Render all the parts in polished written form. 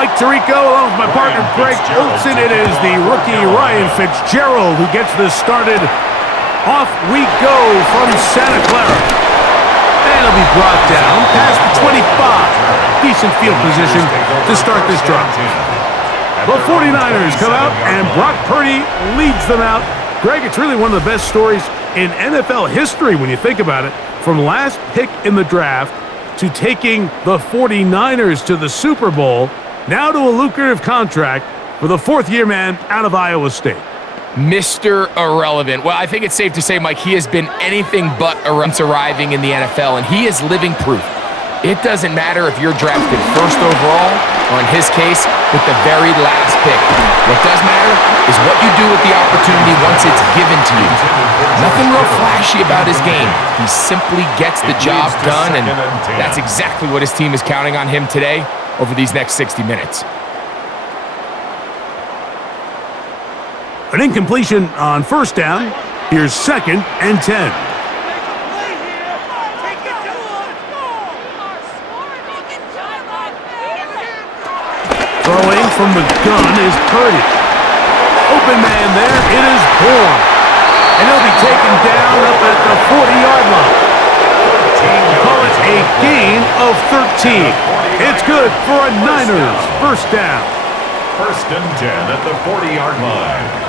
Mike Tirico, along with my partner Greg Olson. It is the rookie Ryan Fitzgerald who gets this started. Off we go from Santa Clara. And it'll be brought down past the 25. Decent field position to start this drive. The 49ers come out, and Brock Purdy leads them out. Greg, it's really one of the best stories in NFL history when you think about it. From last pick in the draft to taking the 49ers to the Super Bowl, now to a lucrative contract for the fourth-year man out of Iowa State. Mr. Irrelevant. Well, I think it's safe to say, Mike, he has been anything but arriving in the NFL, and he is living proof. It doesn't matter if you're drafted first overall, or in his case, with the very last pick. What does matter is what you do with the opportunity once it's given to you. Nothing real flashy about his game. He simply gets the job done, and that's exactly what his team is counting on him today over these next 60 minutes. An incompletion on first down. Here's 2nd and 10. Throwing from the gun is Purdy. Open man there. It is Bourne. And he'll be taken down up at the 40-yard line. Call it a gain of 13. It's good for a Niners first down. 1st and 10 at the 40-yard line.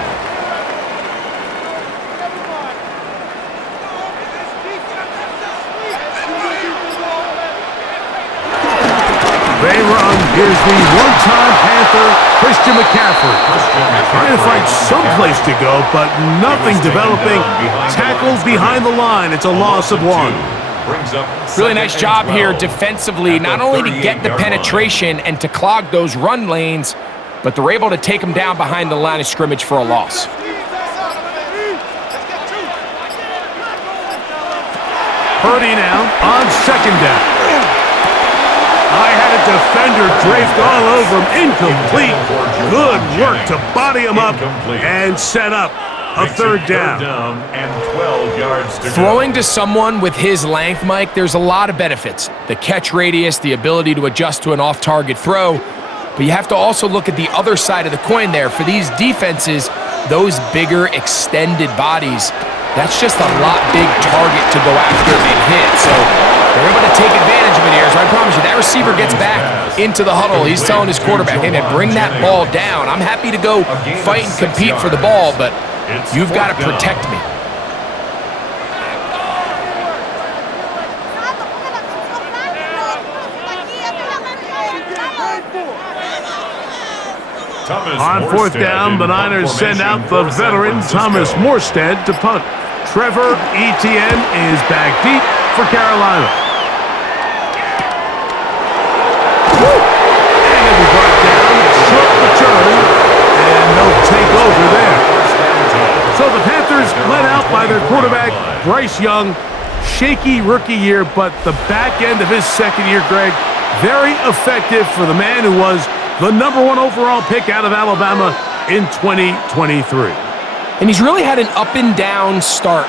They run. Here's the one-time Panther, Christian McCaffrey. Trying to find someplace to go, but nothing developing. Tackled behind the line. It's a loss of 1. Really nice job here defensively, not only to get the penetration and to clog those run lanes, but they're able to take him down behind the line of scrimmage for a loss. Purdy now on 2nd down. I had a defender draped all over him. Incomplete. Good work to body him up and set up a 3rd down. And 12 yards to Throwing to someone with his length, Mike, there's a lot of benefits. The catch radius, the ability to adjust to an off-target throw. But you have to also look at the other side of the coin there. For these defenses, those bigger, extended bodies, that's just a lot big target to go after and hit. So they're able to take advantage of it here. So I promise you, that receiver gets back into the huddle. He's telling his quarterback, hey, man, bring that ball down. I'm happy to go fight and compete for the ball, but you've got to protect me. On 4th down, the Niners send out the veteran Thomas Morstead to punt. Trevor Etienne is back deep for Carolina. And he'll be brought down, short return, and no takeover there. So the Panthers led out by their quarterback, Bryce Young. Shaky rookie year, but the back end of his 2nd year, Greg, very effective for the man who was the #1 overall pick out of Alabama in 2023. And he's really had an up-and-down start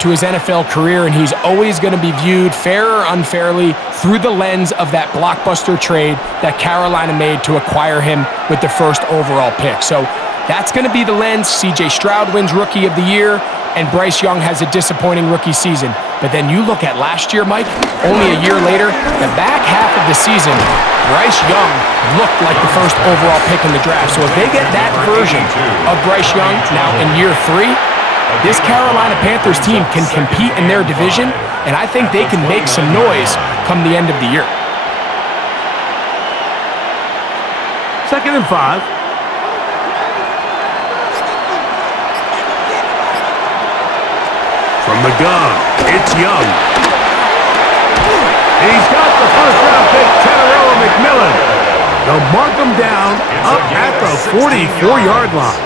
to his NFL career, and he's always going to be viewed, fair or unfairly, through the lens of that blockbuster trade that Carolina made to acquire him with the 1st overall pick. So that's going to be the lens. C.J. Stroud wins Rookie of the Year, and Bryce Young has a disappointing rookie season. But then you look at last year, Mike, only a year later, the back half of the season, Bryce Young looked like the 1st overall pick in the draft. So if they get that version of Bryce Young now in year 3, this Carolina Panthers team can compete in their division, and I think they can make some noise come the end of the year. 2nd and 5. From the gun, it's Young. He's got the 1st-round pick, Tenerella McMillan. They'll mark him down up at the 44-yard line.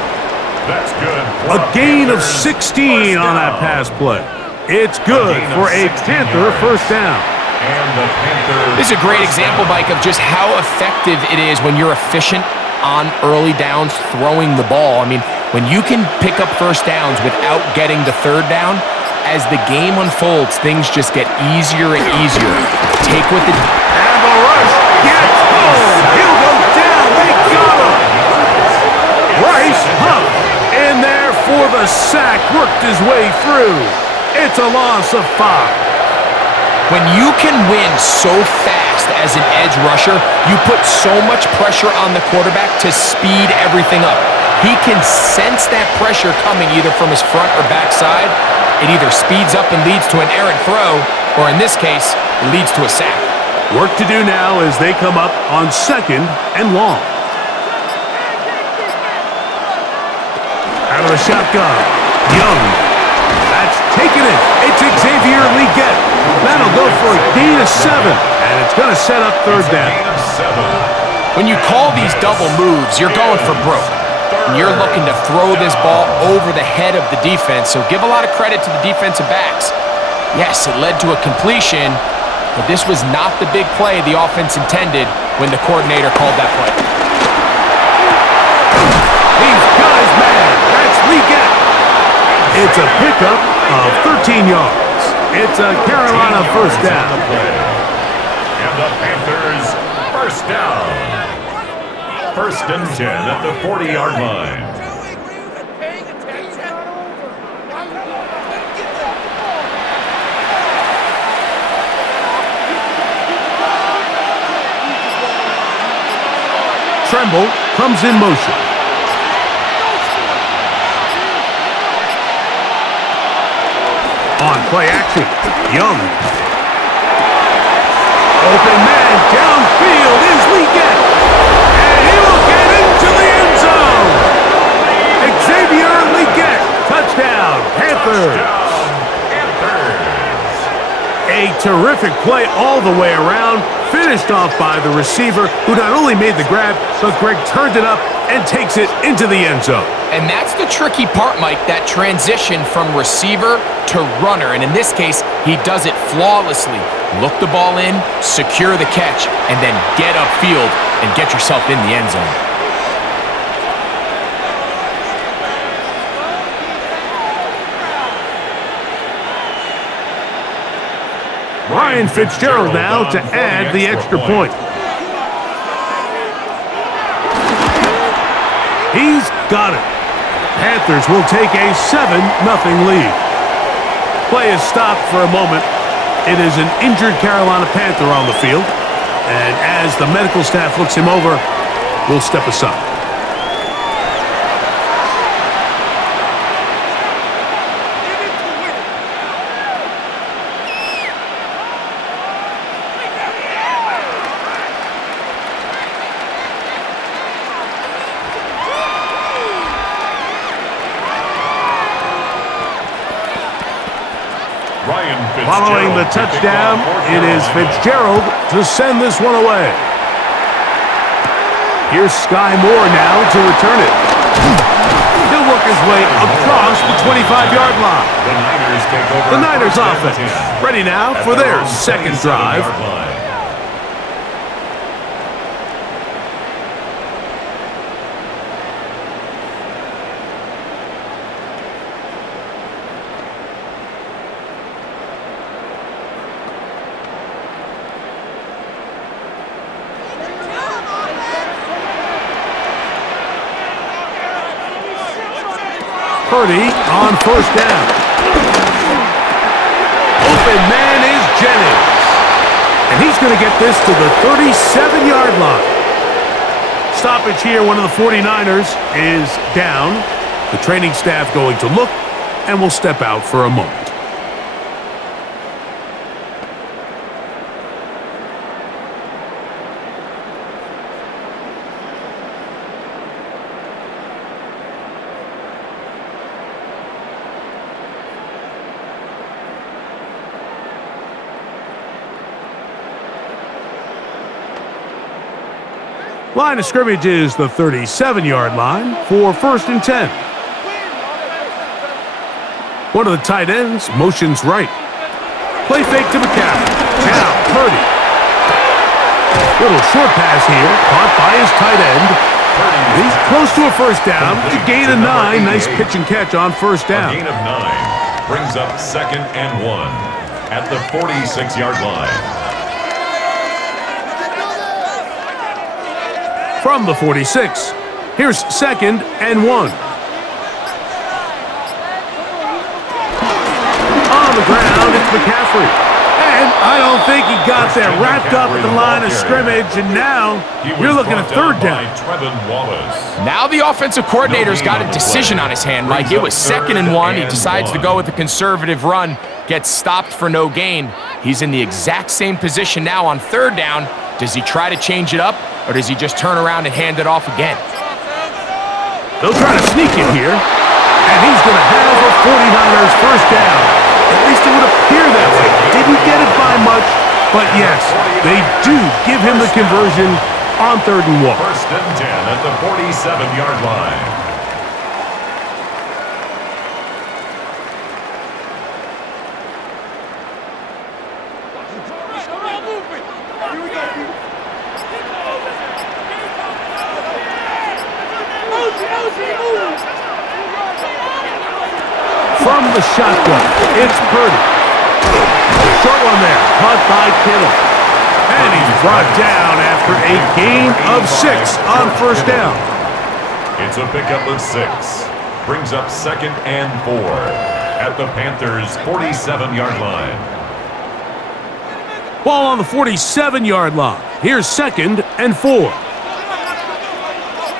That's good. A gain of 16 on that pass play. It's good for a Panther 1st down. And the Panthers. This is a great example, Mike, of just how effective it is when you're efficient on early downs throwing the ball. I mean, when you can pick up 1st downs without getting the 3rd down, as the game unfolds, things just get easier and easier. Take what the... And the rush gets home. He'll go down sack worked his way through. It's a loss of 5. When you can win so fast as an edge rusher, you put so much pressure on the quarterback to speed everything up. He can sense that pressure coming either from his front or back side. It either speeds up and leads to an errant throw, or in this case, it leads to a sack. Work to do now as they come up on 2nd and long. Out of the shotgun, Young. That's taken it. It's Xavier Legette. That'll go for a gain of 7, and it's going to set up 3rd down. When you call these double moves, you're going for broke. And you're looking to throw this ball over the head of the defense, so give a lot of credit to the defensive backs. Yes, it led to a completion, but this was not the big play the offense intended when the coordinator called that play. He's got his man. That's Legette. It's a pickup of 13 yards. It's a Carolina 1st down. And the Panthers 1st down. 1st and 10 at the 40-yard line. Tremble comes in motion. On play action, Young. Open man downfield is Legette. And he will get into the end zone. Xavier Legette, touchdown, Panthers. A terrific play all the way around, finished off by the receiver, who not only made the grab, but Greg turned it up and takes it into the end zone. And that's the tricky part, Mike, that transition from receiver to runner. And in this case, he does it flawlessly. Look the ball in, secure the catch, and then get upfield and get yourself in the end zone. Ryan Fitzgerald now to add the extra point. He's got it. Panthers will take a 7-0 lead. Play is stopped for a moment. It is an injured Carolina Panther on the field. And as the medical staff looks him over, we'll step aside. Following the touchdown, it is Fitzgerald to send this one away. Here's Sky Moore now to return it. He'll work his way across the 25-yard line. The Niners offense ready now for their 2nd drive. Purdy on 1st down. Open man is Jennings. And he's going to get this to the 37-yard line. Stoppage here, one of the 49ers is down. The training staff going to look, and will step out for a moment. Line of scrimmage is the 37-yard line for 1st and 10. One of the tight ends motions right. Play fake to McCaffrey. Now Purdy. Little short pass here, caught by his tight end. He's close to a 1st down. A gain of 9. Nice pitch and catch on 1st down. A gain of 9 brings up 2nd and 1 at the 46-yard line. From the 46, here's 2nd and 1. McCaffrey. And I don't think he got that wrapped up at the line of scrimmage, and now you're looking at third down. Now the offensive coordinator's got a decision on his hand, Mike. It was 2nd and 1. He decides to go with a conservative run, gets stopped for no gain. He's in the exact same position now on 3rd down. Does he try to change it up, or does he just turn around and hand it off again? They'll try to sneak it here, and he's going to have a 49ers first down. At least it would appear that way. Didn't get it by much, but yes, they do give him the conversion on 3rd and 1. 1st and 10 at the 47-yard line. From the shotgun, it's Purdy. Short one there, caught by Kittle. And he's brought down after a gain of 6 on 1st down. It's a pickup of 6. Brings up 2nd and 4 at the Panthers' 47-yard line. Ball on the 47-yard line. Here's 2nd and 4.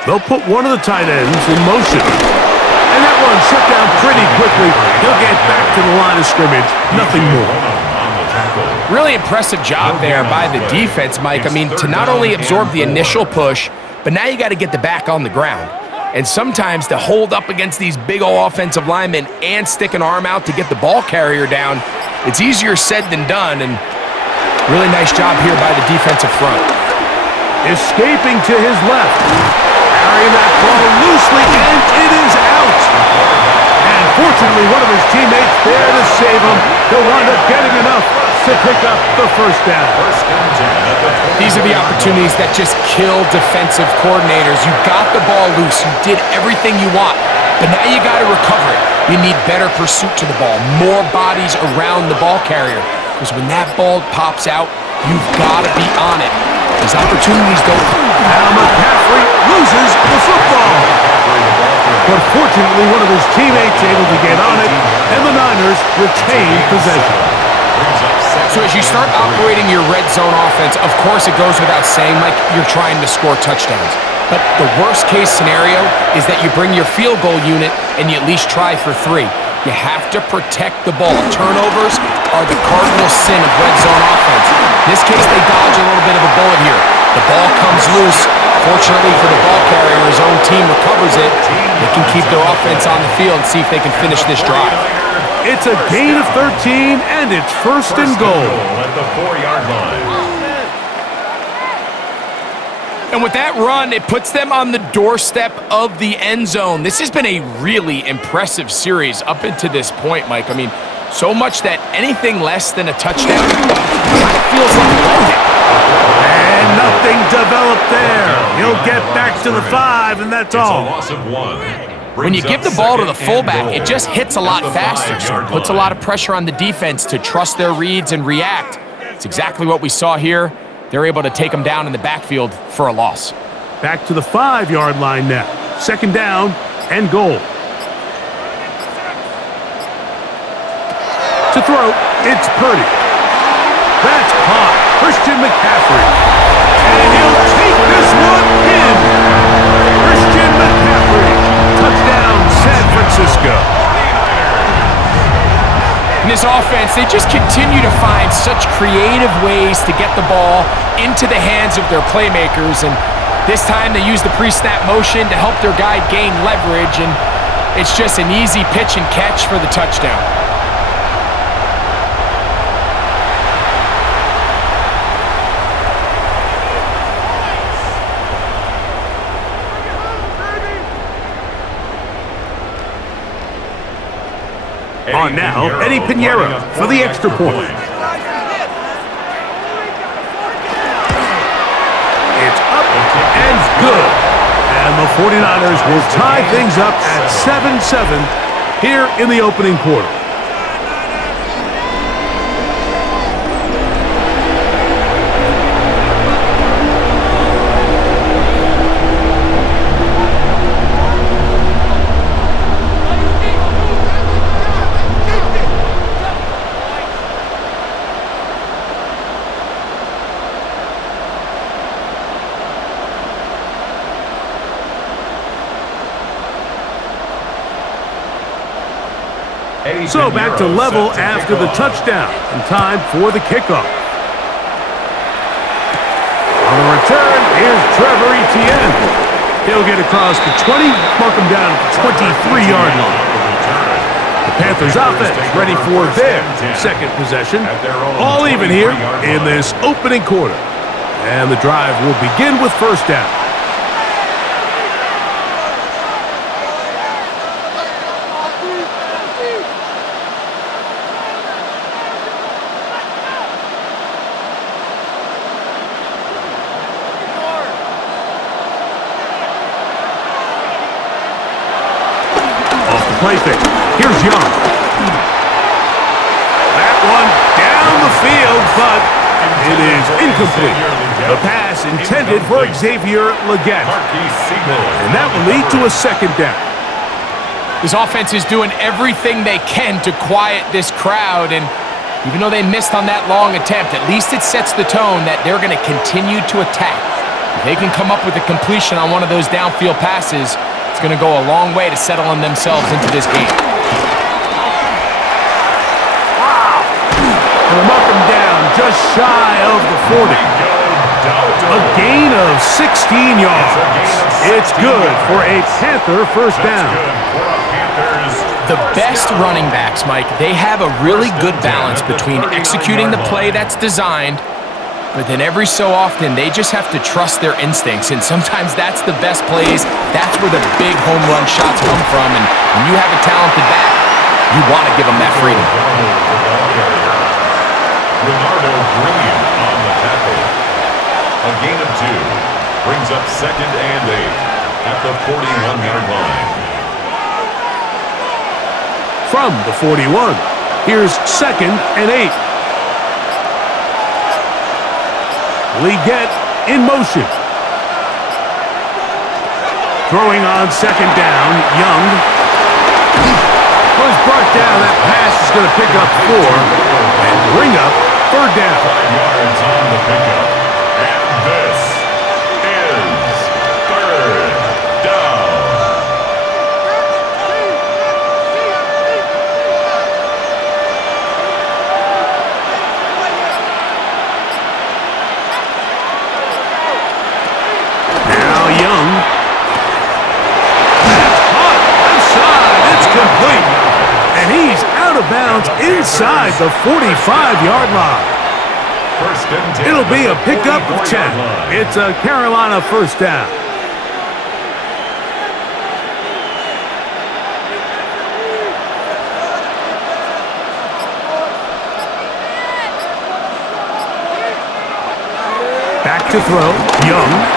They'll put one of the tight ends in motion. And that one shut down pretty quickly. He'll get back to the line of scrimmage. Nothing more. Really impressive job there by the defense, Mike. I mean, to not only absorb the initial push, but now you got to get the back on the ground. And sometimes to hold up against these big old offensive linemen and stick an arm out to get the ball carrier down, it's easier said than done. And really nice job here by the defensive front. Escaping to his left. Carrying that ball loosely, and it is out. And fortunately, one of his teammates there to save him. He'll wind up getting enough to pick up the first down. These are the opportunities that just kill defensive coordinators. You got the ball loose. You did everything you want, but now you got to recover it. You need better pursuit to the ball, more bodies around the ball carrier, because when that ball pops out, you've got to be on it. These opportunities don't come. Now McCaffrey loses the football. But fortunately, one of his teammates able to get on it, and the Niners retain possession. So as you start operating your red zone offense, of course it goes without saying, Mike, you're trying to score touchdowns. But the worst case scenario is that you bring your field goal unit and you at least try for 3. You have to protect the ball. Turnovers are the cardinal sin of red zone offense. In this case, they dodge a little bit of a bullet here. The ball comes loose. Fortunately for the ball carrier, his own team recovers it. They can keep their offense on the field and see if they can finish this drive. It's a gain of 13, and it's first and goal. At the 4-yard line. And with that run, it puts them on the doorstep of the end zone. This has been a really impressive series up until this point, Mike. I mean, so much that anything less than a touchdown kind of feels like a letdown. And nothing developed there. He'll get back to the 5, and that's all. It's a loss of 1. When you give the ball to the fullback, it just hits a lot faster, so it puts a lot of pressure on the defense to trust their reads and react. It's exactly what we saw here. They're able to take him down in the backfield for a loss. Back to the 5-yard line now. 2nd down and goal. To throw, it's Purdy. That's caught. Christian McCaffrey. And he'll take this one in. Christian McCaffrey. Touchdown, San Francisco. In this offense, they just continue to find such creative ways to get the ball into the hands of their playmakers. And this time they use the pre-snap motion to help their guy gain leverage. And it's just an easy pitch and catch for the touchdown. On now, Eddie Pinheiro for the extra point. It's up and good. And the 49ers will tie things up at 7-7 here in the opening quarter. So back to level after the touchdown, and time for the kickoff. On the return, here's Trevor Etienne. He'll get across the 20, mark him down at the 23-yard line. The Panthers offense ready for their second possession. All even here in this opening quarter. And the drive will begin with first down. Play fake. Here's Young. That one down the field, but it is incomplete. The pass intended for Xavier Legette. And that will lead to a second down. This offense is doing everything they can to quiet this crowd, and even though they missed on that long attempt, at least it sets the tone that they're going to continue to attack. If they can come up with a completion on one of those downfield passes, it's going to go a long way to settling themselves into this game. Wow! They'll knock him down just shy of the 40. A gain of 16 yards. It's good for a Panther first down. The best running backs, Mike, they have a really good balance between executing the play that's designed, but then every so often, they just have to trust their instincts, and sometimes that's the best plays. That's where the big home run shots come from, and when you have a talented back, you want to give them that freedom. Leonardo brilliant on the tackle. A gain of 2 brings up 2nd and 8 at the 41-yard line. From the 41, here's 2nd and 8. Legette in motion. Throwing on second down, Young. Was brought down. That pass is going to pick up 4 and bring up third down. 5 yards on the pickup. And this is third down. Young. That's caught outside. It's complete. And he's out of bounds inside the 45-yard line. First and 10. It'll be a pickup of 10. It's a Carolina first down. Back to throw. Young.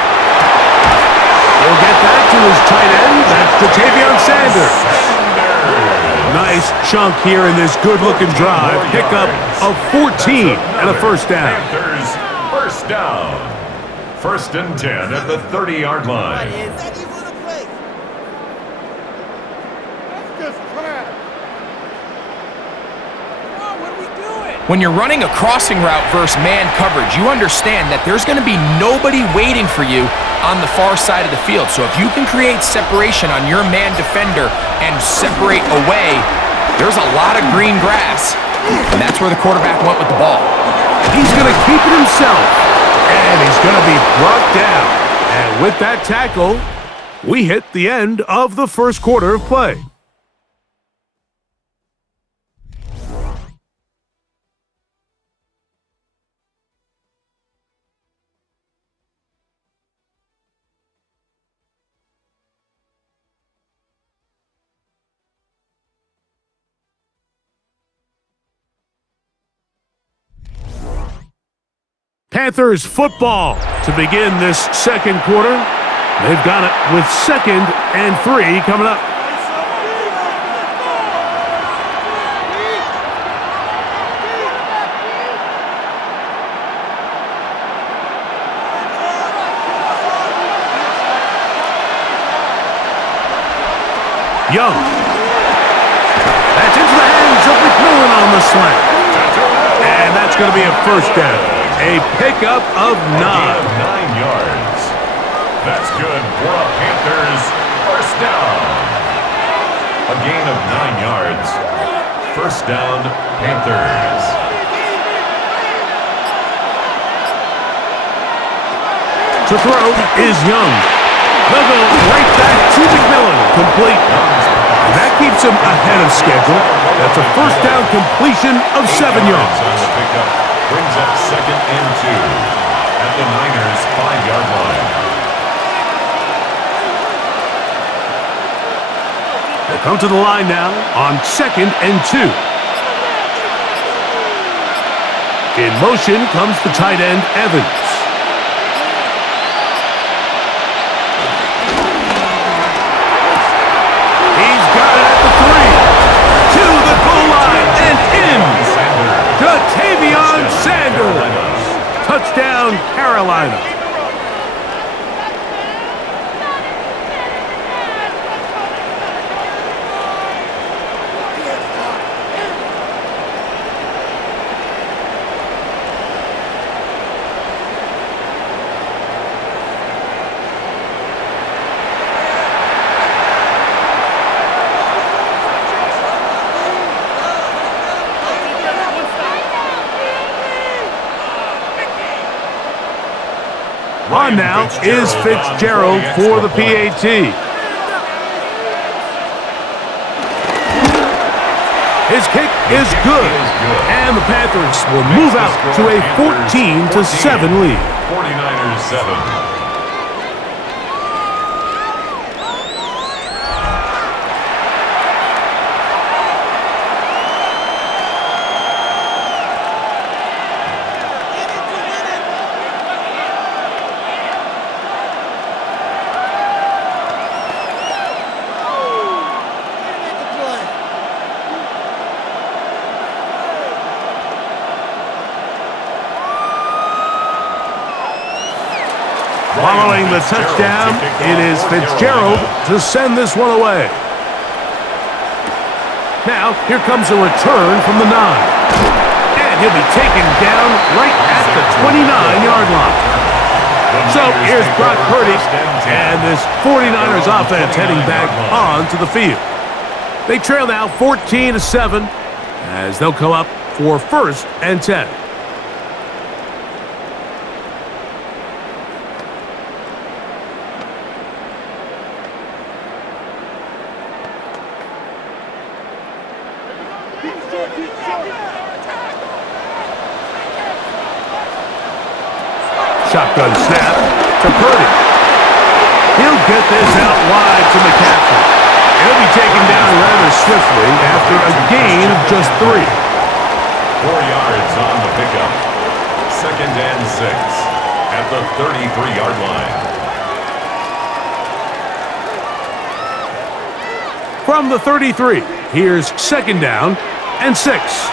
He'll get that to his tight end. That's Ja'Tavion Sanders. Nice chunk here in this good-looking drive. Pickup of 14 and a first down. Panthers first down. First and 10 at the 30-yard line. When you're running a crossing route versus man coverage, you understand that there's going to be nobody waiting for you on the far side of the field. So if you can create separation on your man defender and separate away, there's a lot of green grass. And that's where the quarterback went with the ball. He's going to keep it himself. And he's going to be brought down. And with that tackle, we hit the end of the first quarter of play. Panthers football to begin this second quarter. They've got it with 2nd and 3 coming up. Young. That's into the hands of McMillan on the slant. And that's going to be a first down. A pickup of 9. 9 yards. That's good for a Panthers first down. A gain of 9 yards. First down, Panthers. To throw is Young. They'll go right back to McMillan. Complete. And that keeps him ahead of schedule. That's a first down completion of 7 yards. On the pickup brings up second and 2 at the Niners' 5-yard line. They'll come to the line now on second and 2. In motion comes the tight end, Evans. He's got it at the 3. To the goal line and in. Jatavion Sanders. Touchdown, Carolina. On now is Fitzgerald for the PAT. His kick is good, and the Panthers will move out to a 14-7 lead. 49ers 7. Following the touchdown, it is Fitzgerald to send this one away. Now, here comes a return from the 9. And he'll be taken down right at the 29-yard line. So here's Brock Purdy and this 49ers offense heading back onto the field. They trail now 14-7 as they'll come up for first and 10. Shotgun snap to Purdy. He'll get this out wide to McCaffrey. He'll be taken down rather swiftly after a gain of just 3. 4 yards on the pickup. Second and 6 at the 33-yard line. From the 33, here's second down and 6.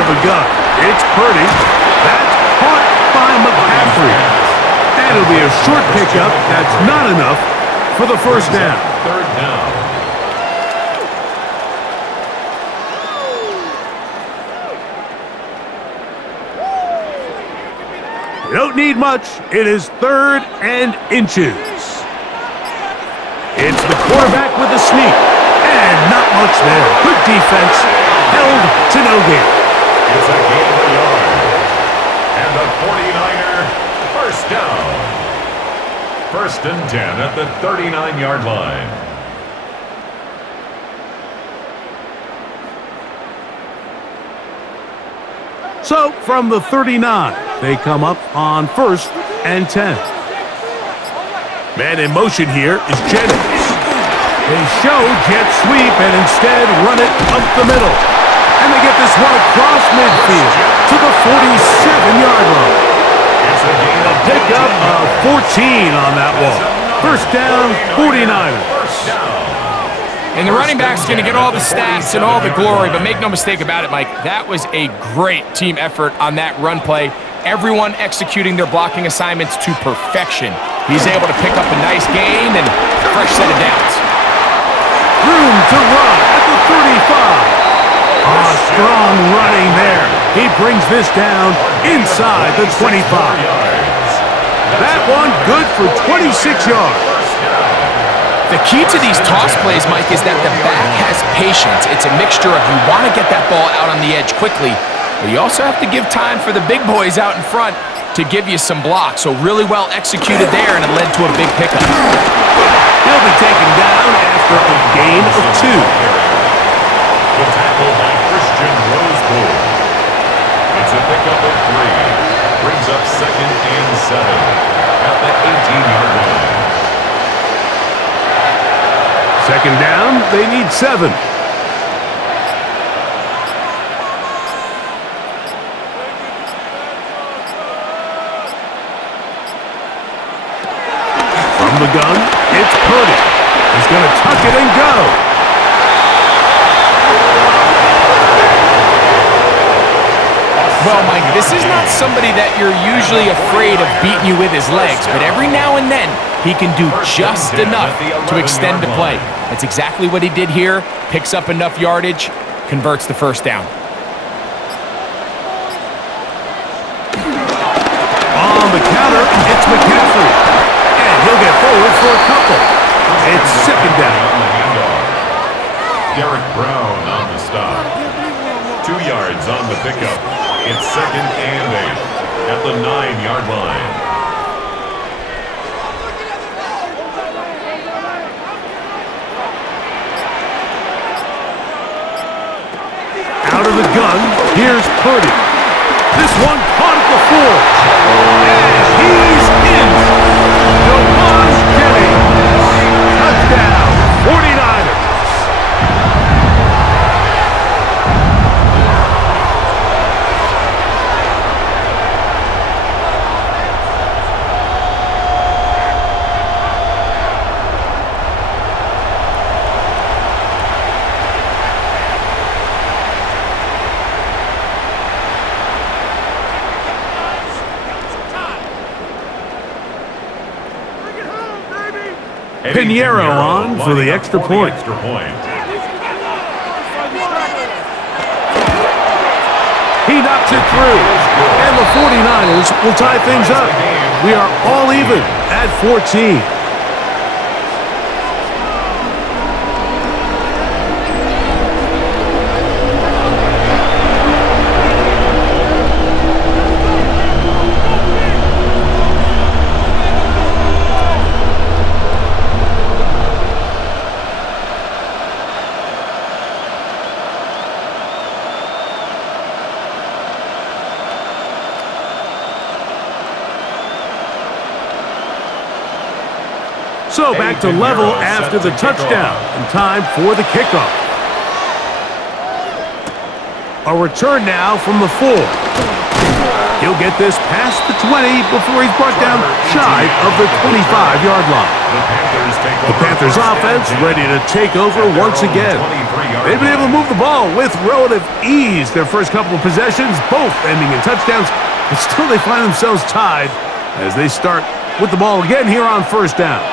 A gun. It's Purdy. That's caught by McCaffrey. And it'll be a short pickup. That's not enough for the first down. Third down. You don't need much. It is 3rd and inches. It's the quarterback with the sneak. And not much there. Good defense. Held to no gain. It's a gain of a yard. And the 49er first down. First and 10 at the 39-yard line. So from the 39, they come up on first and 10. Man in motion here is Jennings. They show jet sweep and instead run it up the middle. And they get this one across midfield to the 47-yard line. A pickup of 14 on that one. First down, 49ers. And the running back's going to get all the stats and all the glory, but make no mistake about it, Mike, that was a great team effort on that run play. Everyone executing their blocking assignments to perfection. He's able to pick up a nice gain and a fresh set of downs. Room to run at the 35. Strong running there. He brings this down inside the 25. That one good for 26 yards. The key to these toss plays, Mike, is that the back has patience. It's a mixture of you want to get that ball out on the edge quickly, but you also have to give time for the big boys out in front to give you some blocks. So really well executed there, and it led to a big pickup. He'll be taken down after a gain of 2. The tackle by Christian Rosebull. It's a pickup of 3. Brings up 2nd and 7 at the 18-yard line. 2nd down, they need 7. From the gun, it's Purdy. He's going to tuck it and go. Well, Mike, this is not somebody that you're usually afraid of beating you with his legs, but every now and then he can do just enough to extend the play. That's exactly what he did here. Picks up enough yardage, converts the 1st down. On the counter, it's McCaffrey. And he'll get forward for a couple. It's 2nd down. Derek Brown on the stop. 2 yards on the pickup. It's 2nd and 8 at the 9-yard line. Out of the gun, here's Purdy. This one caught at the 4. And he's in. Jawan Jennings. Touchdown, 49ers. Pinheiro on for the extra point. He knocks it through. And the 49ers will tie things up. We are all even at 14. So back to level after the touchdown, and time for the kickoff. A return now from the 4. He'll get this past the 20 before he's brought down shy of the 25-yard line. The Panthers offense ready to take over once again. They've been able to move the ball with relative ease their first couple of possessions, both ending in touchdowns, but still they find themselves tied as they start with the ball again here on 1st down.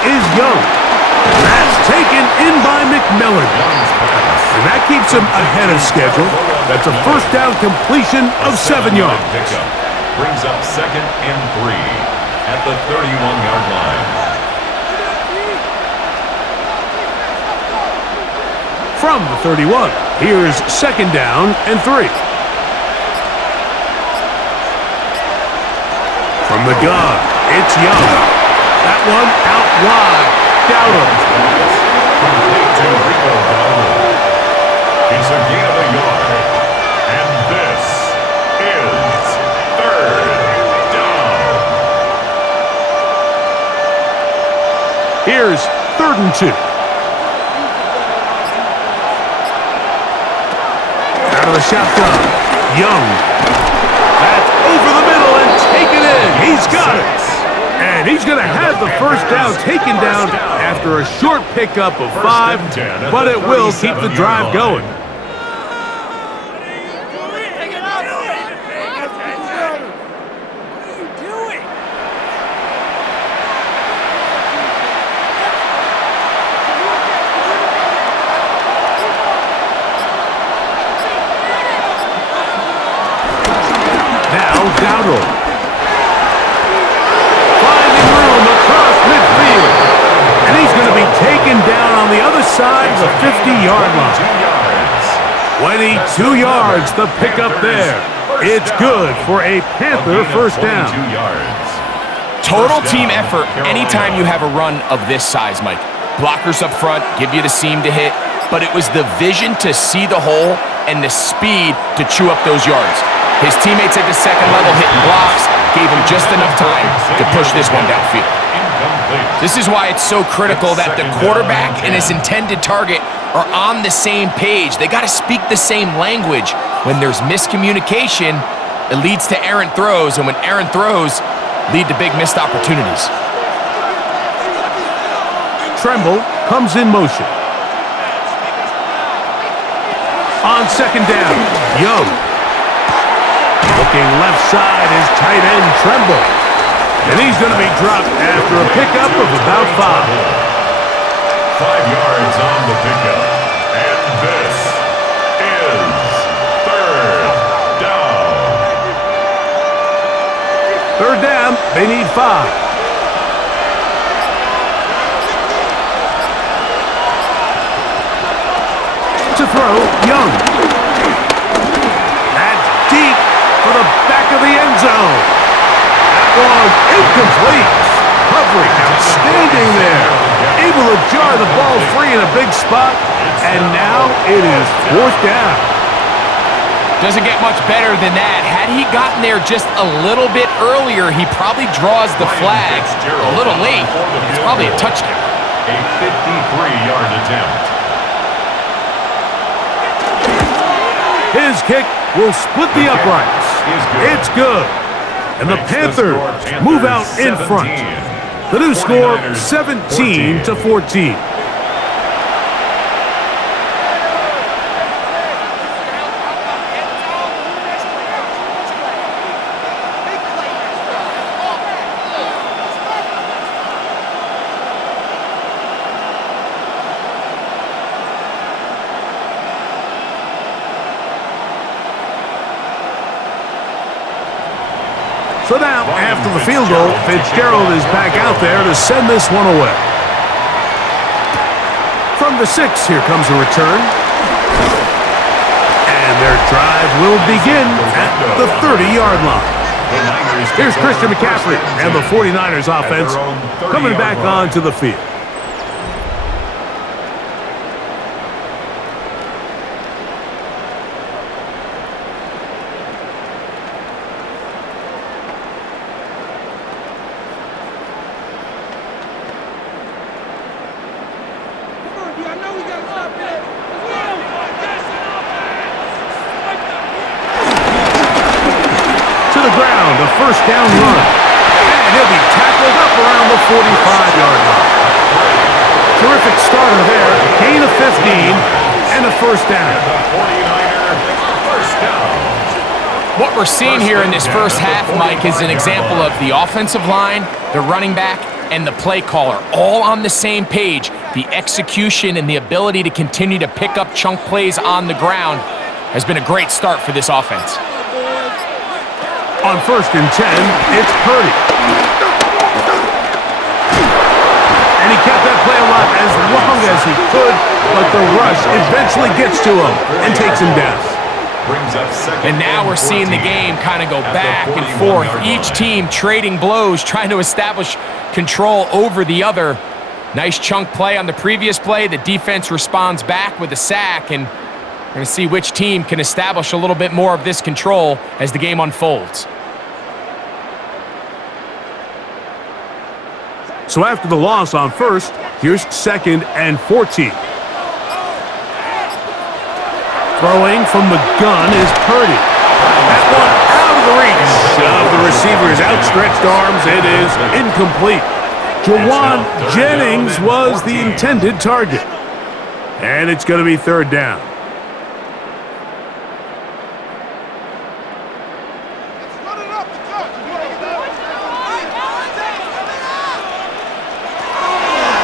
Is Young. That's taken in by McMillan. And that keeps him ahead of schedule. That's a 1st down completion of 7 yards. Brings up 2nd and 3 at the 31-yard line. From the 31, here's 2nd down and 3. From the gun, it's Young. That one out wide. Dowdle. Complete to Rico Dowdle. It's a gain of a yard. And this is 3rd down. Here's 3rd and 2. Out of the shotgun. Young. That's over the middle and taken in. He's got it. And he's going to have the 1st down taken down after a short pickup of 5, but it will keep the drive going. Dowdle. Finding room across midfield. And he's going to be taken down on the other side of the 50-yard line. 22 yards, the pickup there. It's good for a Panther first down. Total team effort anytime you have a run of this size, Mike. Blockers up front give you the seam to hit, but it was the vision to see the hole and the speed to chew up those yards. His teammates at the second level hitting blocks gave him just enough time to push this one downfield. This is why it's so critical that the quarterback and his intended target are on the same page. They got to speak the same language. When there's miscommunication, it leads to errant throws, and when errant throws lead to big missed opportunities. Tremble comes in motion. On second down, Young. Looking left side is tight end Tremble. And he's going to be dropped after a pickup of about 5. 5 yards on the pickup. And this is third down. Third down, they need 5. To throw, Young. That's deep for the back of the end zone. That one incomplete. Coverage outstanding there. Able to jar the ball free in a big spot, and now it is fourth down. Doesn't get much better than that. Had he gotten there just a little bit earlier, he probably draws the flag a little late. It's probably a touchdown. A 53-yard attempt. His kick will split the uprights. It's good. And the Panthers move out in front. The new score, 17-14. So now, after the field goal, Fitzgerald is back out there to send this one away. From the 6, here comes a return. And their drive will begin at the 30-yard line. Here's Christian McCaffrey and the 49ers offense coming back onto the field. First down run. And he'll be tackled up around the 45-yard line. Terrific starter there. Gain of 15 and a first down. What we're seeing here in this first half, Mike, is an example of the offensive line, the running back, and the play caller all on the same page. The execution and the ability to continue to pick up chunk plays on the ground has been a great start for this offense. On first and 10, it's Purdy. And he kept that play alive as long as he could, but the rush eventually gets to him and takes him down. And now we're seeing the game kind of go back and forth. Each team trading blows, trying to establish control over the other. Nice chunk play on the previous play. The defense responds back with a sack, and we're going to see which team can establish a little bit more of this control as the game unfolds. So after the loss on first, here's second and 14. Throwing from the gun is Purdy. That one out of the reach of the receiver's outstretched arms. It is incomplete. Jawan Jennings was the intended target. And it's going to be third down.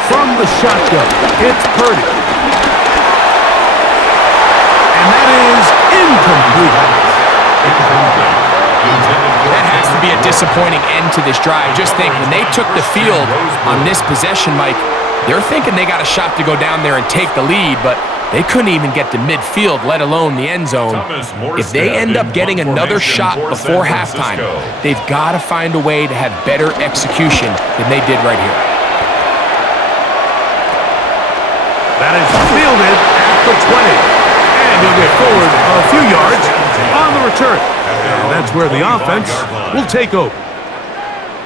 From the shotgun, it's Purdy. And that is incomplete. That disappointing end to this drive. Just think, when they took the field on this possession, Mike, they're thinking they got a shot to go down there and take the lead, but they couldn't even get to midfield, let alone the end zone. If they end up getting another shot before halftime, they've got to find a way to have better execution than they did right here. That is fielded at the 20. And he'll get forward a few yards on the return. And that's where the offense will take over.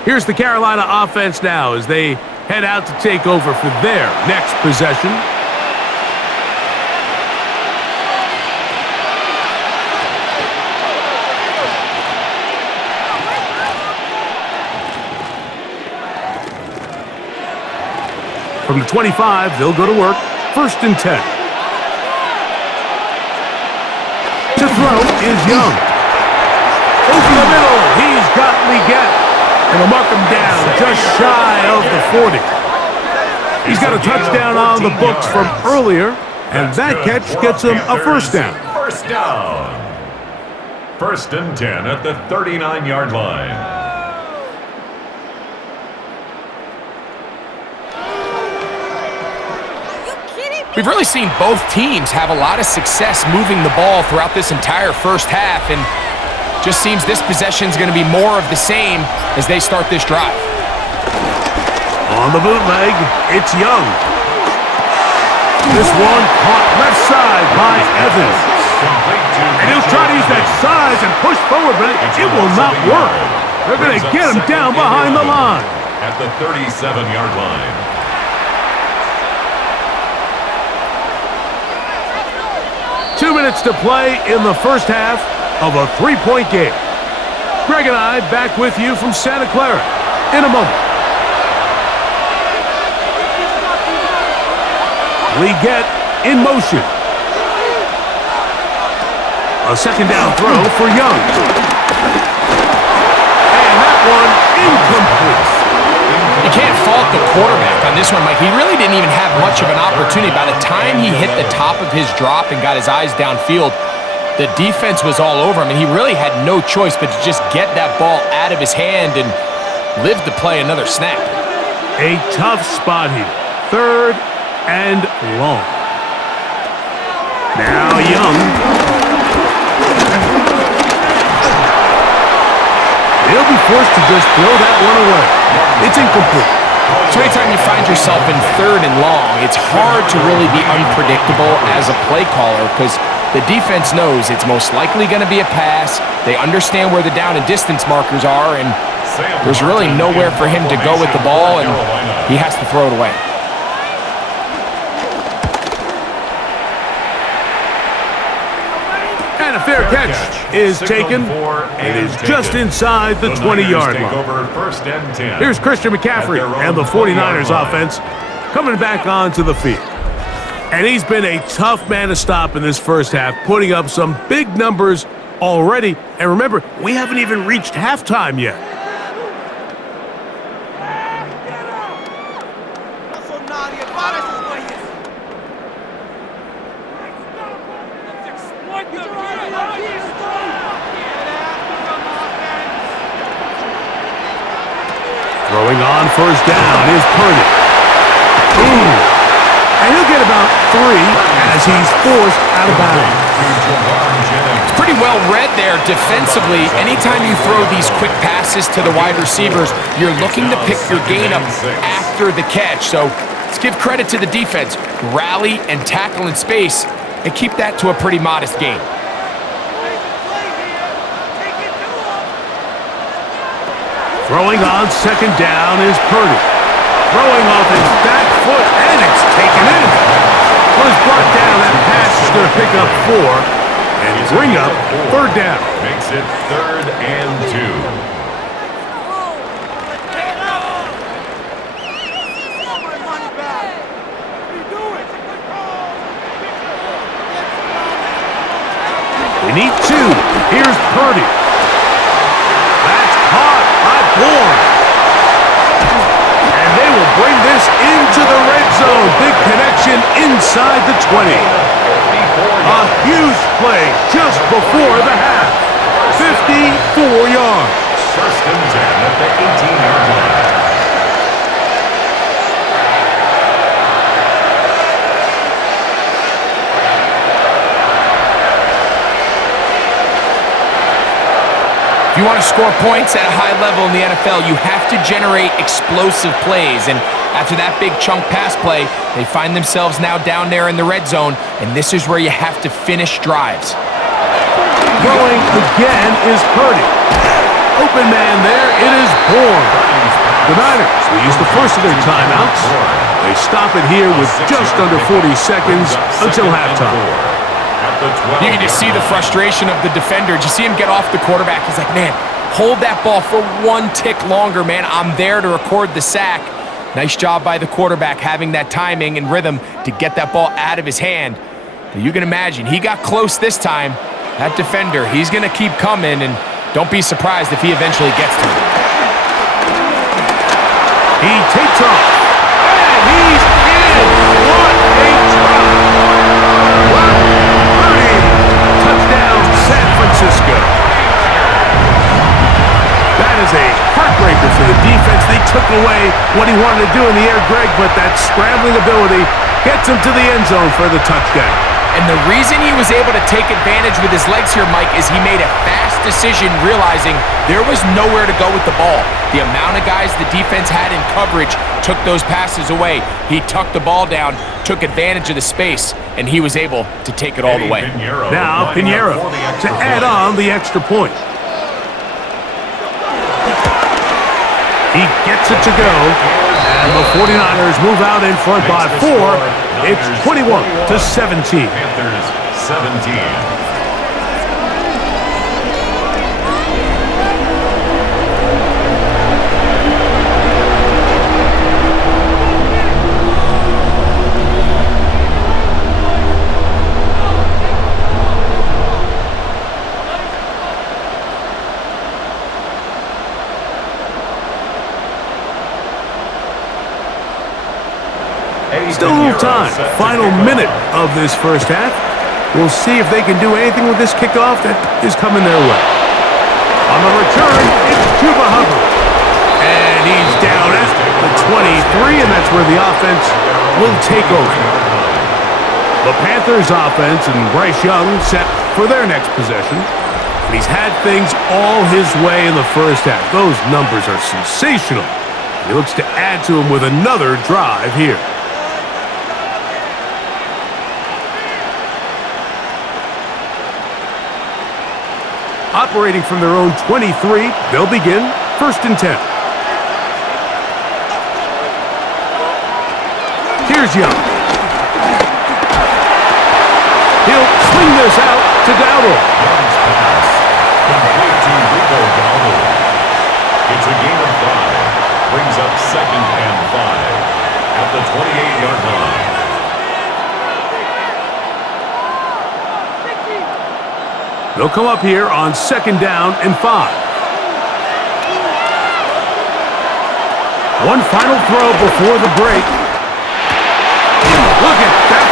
Here's the Carolina offense now as they head out to take over for their next possession. From the 25, they'll go to work. 1st and 10. To throw is Young. Over the middle, he's got Leggett. And he'll mark him down just shy of the 40. He's got a touchdown on the books from earlier, and that catch gets him a first down. First down. 1st and 10 at the 39-yard line. We've really seen both teams have a lot of success moving the ball throughout this entire first half, and just seems this possession is going to be more of the same as they start this drive. On the bootleg, it's Young. This one caught left side by Evans. And he'll try to use that size and push forward, but it will not work. They're going to get him down behind the line. At the 37-yard line. 2 minutes to play in the first half of a 3-point game. Greg and I back with you from Santa Clara in a moment. Leggett in motion. A 2nd down throw for Young. And that one incomplete. You can't fault the quarterback on this one, Mike. He really didn't even have much of an opportunity. By the time he hit the top of his drop and got his eyes downfield, the defense was all over him, and he really had no choice but to just get that ball out of his hand and live to play another snap. A tough spot here. 3rd and long. Now Young. He'll be forced to just throw that one away. It's incomplete. So anytime you find yourself in 3rd and long, it's hard to really be unpredictable as a play caller because the defense knows it's most likely going to be a pass. They understand where the down and distance markers are, and there's really nowhere for him to go with the ball, and he has to throw it away. And a fair catch is taken. It is just inside the 20-yard line. Here's Christian McCaffrey and the 49ers offense coming back onto the field. And he's been a tough man to stop in this first half, putting up some big numbers already. And remember, we haven't even reached halftime yet. Throwing on 1st down is Purdy. And he'll get about 3 as he's forced out of bounds. It's pretty well read there defensively. Anytime you throw these quick passes to the wide receivers, you're looking to pick your gain up after the catch. So let's give credit to the defense. Rally and tackle in space and keep that to a pretty modest gain. Throwing on 2nd down is Purdy. Throwing off his back foot, and it's taken in. Well, it's brought down. That pass is going to pick up 4 and bring up 3rd down. Makes it 3rd and 2. They need 2. Here's Purdy. That's caught by Bourne. And they will bring this into the red zone. Big connection inside the 20. A huge play just before the half. 54 yards. 1st and 10. you want to score points at a high level in the NFL, you have to generate explosive plays. And after that big chunk pass play, they find themselves now down there in the red zone, and this is where you have to finish drives. Throwing again is Purdy. Open man there, it is Bourne. The Niners will use the first of their timeouts. They stop it here with just under 40 seconds until halftime. You can just see the frustration of the defender. Just see him get off the quarterback. He's like, man, hold that ball for one tick longer, man. I'm there to record the sack. Nice job by the quarterback having that timing and rhythm to get that ball out of his hand. But you can imagine, he got close this time. That defender, he's going to keep coming, and don't be surprised if he eventually gets to him. He takes off, and he's in. What a drop. Purdy, touchdown, San Francisco. That is a heartbreaker for the defense. They took away what he wanted to do in the air, Greg, but that scrambling ability gets him to the end zone for the touchdown. And the reason he was able to take advantage with his legs here, Mike, is he made a fast decision realizing there was nowhere to go with the ball. The amount of guys the defense had in coverage took those passes away. He tucked the ball down, took advantage of the space, and he was able to take it all the way. Now Pinheiro to add on the extra point. He gets it to go, and the 49ers move out in front by 4. It's 21-17. Panthers 17. Still a little time. Final minute of this first half. We'll see if they can do anything with this kickoff that is coming their way. On the return, it's Chuba Hubbard. And he's down at the 23, and that's where the offense will take over. The Panthers offense and Bryce Young set for their next possession. And he's had things all his way in the first half. Those numbers are sensational. He looks to add to them with another drive here. Operating from their own 23, they'll begin 1st and 10. Here's Young. He'll swing this out to Dowdle. Young's pass complete to Rico Dowdle. It's a gain of 5. Brings up 2nd and 5 at the 28-yard line. They'll come up here on 2nd down and 5. One final throw before the break. Look at that.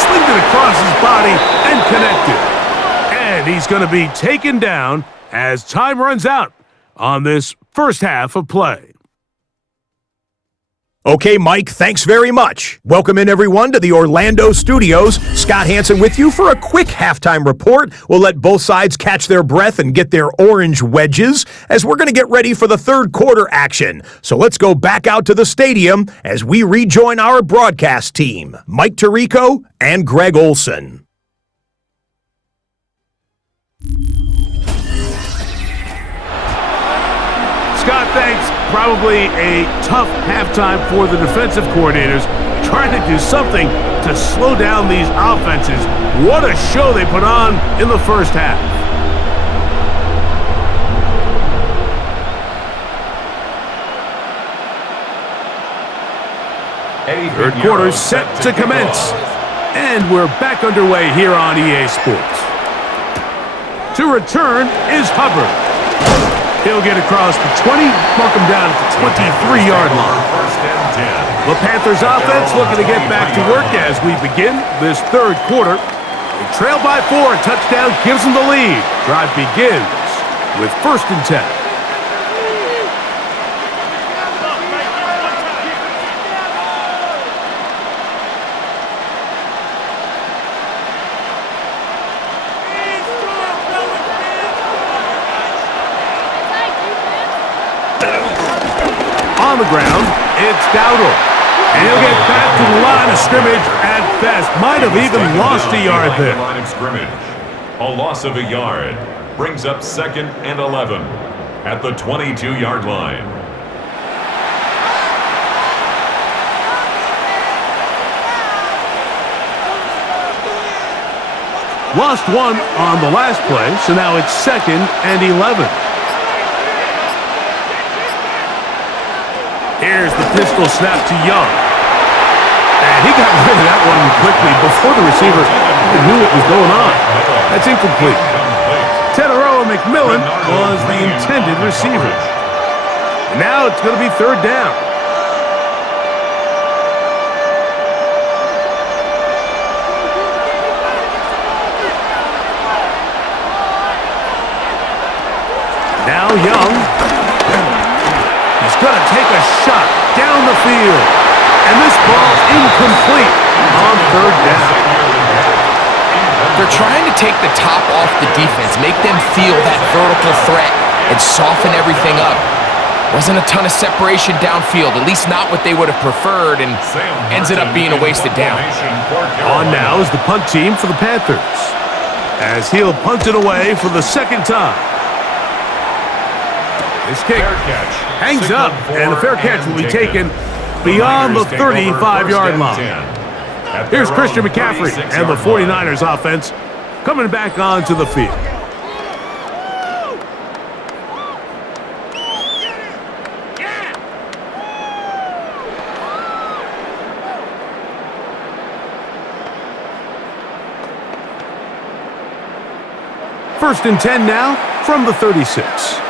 Slinged it across his body and connected. And he's going to be taken down as time runs out on this first half of play. Okay, Mike, thanks very much. Welcome in, everyone, to the Orlando studios. Scott Hansen with you for a quick halftime report. We'll let both sides catch their breath and get their orange wedges as we're going to get ready for the third quarter action. So let's go back out to the stadium as we rejoin our broadcast team, Mike Tirico and Greg Olson. Scott, thanks. Probably a tough halftime for the defensive coordinators, trying to do something to slow down these offenses. What a show they put on in the first half. Third quarter set to commence. And we're back underway here on EA Sports. To return is Hubbard. He'll get across the 20, mark him down at the 23-yard line. The Panthers offense looking to get back to work as we begin this third quarter. They trail by 4, a touchdown gives them the lead. Drive begins with 1st and 10. On the ground, it's Dowdle. And he'll get back to the line of scrimmage at best. Might have even lost a yard there. Line of scrimmage. A loss of a yard brings up 2nd and 11 at the 22-yard line. Lost one on the last play, so now it's 2nd and 11. Here's the pistol snap to Young. And he got rid of that one quickly before the receiver even knew what was going on. That's incomplete. Teteroa McMillan was the intended receiver. Now it's going to be 3rd down. Now Young. He's going to take a shot down the field. And this ball's incomplete on 3rd down. They're trying to take the top off the defense, make them feel that vertical threat, and soften everything up. Wasn't a ton of separation downfield, at least not what they would have preferred, and ends up being a wasted down. On now is the punt team for the Panthers, as he'll punt it away for the 2nd time. This kick hangs up, and the fair catch will be taken beyond the 35-yard line. Here's Christian McCaffrey and the 49ers offense coming back onto the field. First and 10 now from the 36.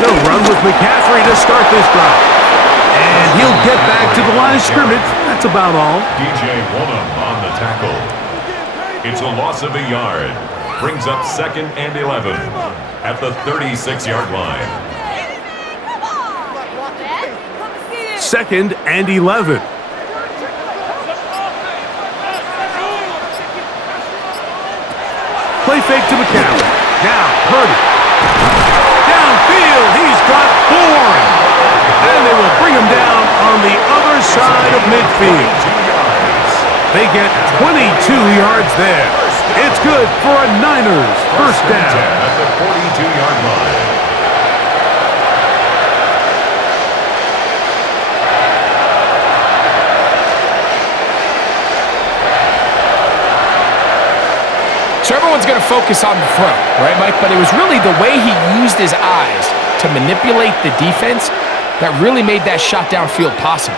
They'll run with McCaffrey to start this drive. And he'll get back to the line of scrimmage. That's about all. DJ Wonnum on the tackle. It's a loss of a yard. Brings up 2nd and 11 at the 36-yard line. 2nd and 11. Play fake to McCaffrey. Now, Purdy. Downfield, he's got Bourne. And they will bring him down on the other side of midfield. They get 22 yards there. It's good for a Niners first down. At the 42-yard line. So everyone's going to focus on the throw, right, Mike? But it was really the way he used his eyes to manipulate the defense that really made that shot downfield possible.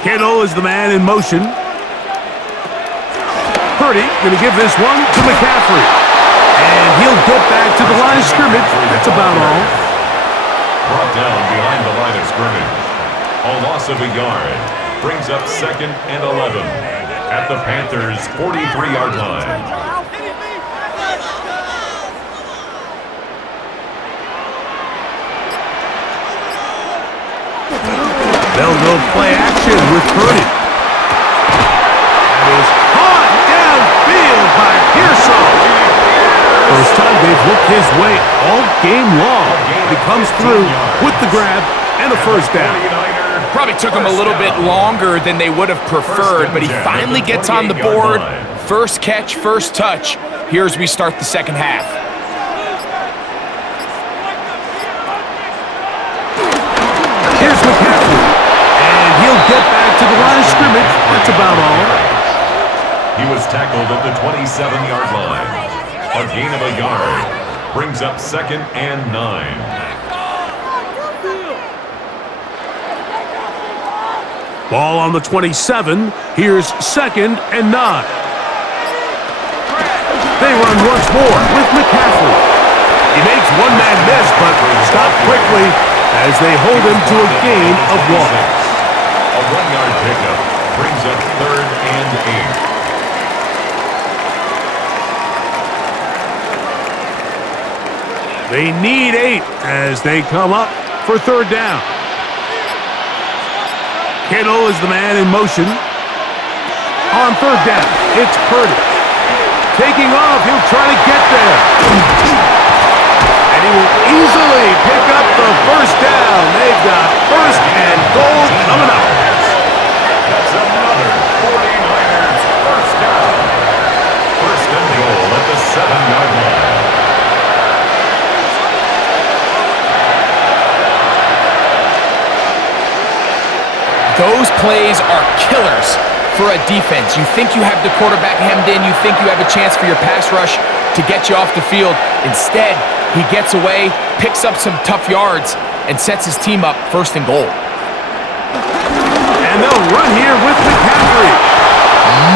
Kittle is the man in motion. Purdy going to give this one to McCaffrey. And he'll get back to the line of scrimmage. That's about all. Brought down behind the line of scrimmage. A loss of a yard. Brings up 2nd and 11 at the Panthers' 43-yard line. They'll go play action with Purdy. That is caught downfield by Pearsall. First time they've looked his way all game long. He comes through with the grab and a first down. Probably took him a little bit longer than they would have preferred, but he finally gets on the board. First catch, first touch. Here as we start the second half. Here's McCaffrey. And he'll get back to the line of scrimmage. That's about all. He was tackled at the 27-yard line. A gain of a yard. Brings up 2nd and 9. Ball on the 27. Here's 2nd and 9. They run once more with McCaffrey. He makes one man miss, but stopped quickly as they hold him to a gain of 1. A 1-yard pickup brings up 3rd and 8. They need 8 as they come up for 3rd down. Kittle is the man in motion. On 3rd down, it's Purdy. Taking off, he'll try to get there. And he will easily pick up the first down. They've got first and goal coming up. That's another 49ers first down. First and goal at the 7-yard line. Those plays are killers for a defense. You think you have the quarterback hemmed in. You think you have a chance for your pass rush to get you off the field. Instead, he gets away, picks up some tough yards, and sets his team up first and goal. And they'll run here with McCaffrey.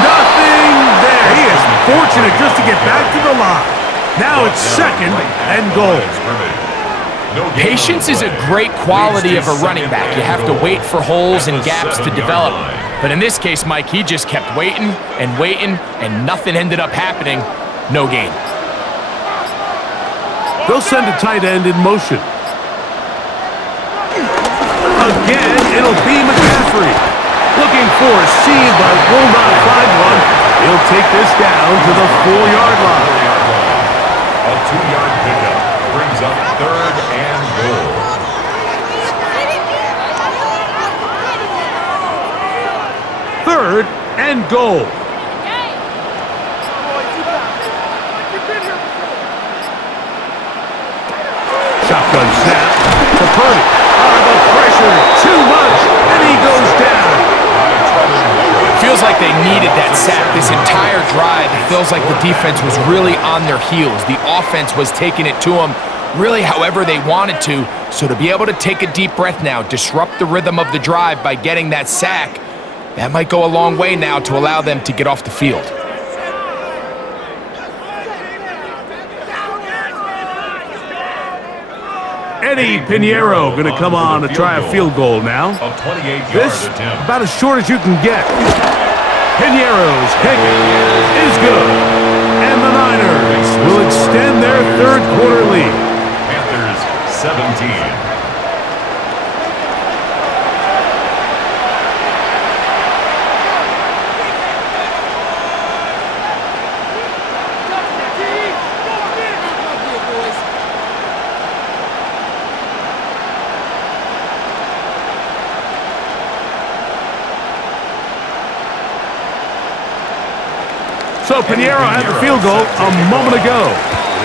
Nothing there. He is fortunate just to get back to the line. Now it's second and goal. Patience is a great quality of a running back. You have to wait for holes and gaps to develop. But in this case, Mike, he just kept waiting, and nothing ended up happening. No gain. They'll send a tight end in motion. Again, it'll be McCaffrey. Looking for a seam, but will not find one. He'll take this down to the 4-yard line. A 2-yard pickup brings up third and goal. Third and goal. Shotgun snap to Purdy. The pressure, too much, and he goes down. Feels like they needed that sack. This entire drive, it feels like the defense was really on their heels. The offense was taking it to them really however they wanted to. So to be able to take a deep breath now, disrupt the rhythm of the drive by getting that sack, that might go a long way now to allow them to get off the field. Eddie Pinheiro going to come on to try a field goal now. This about as short as you can get. Pinheiro's kick is good. And the Niners will extend their third quarter lead. Panthers 17. So Pinheiro had the field goal a moment ago.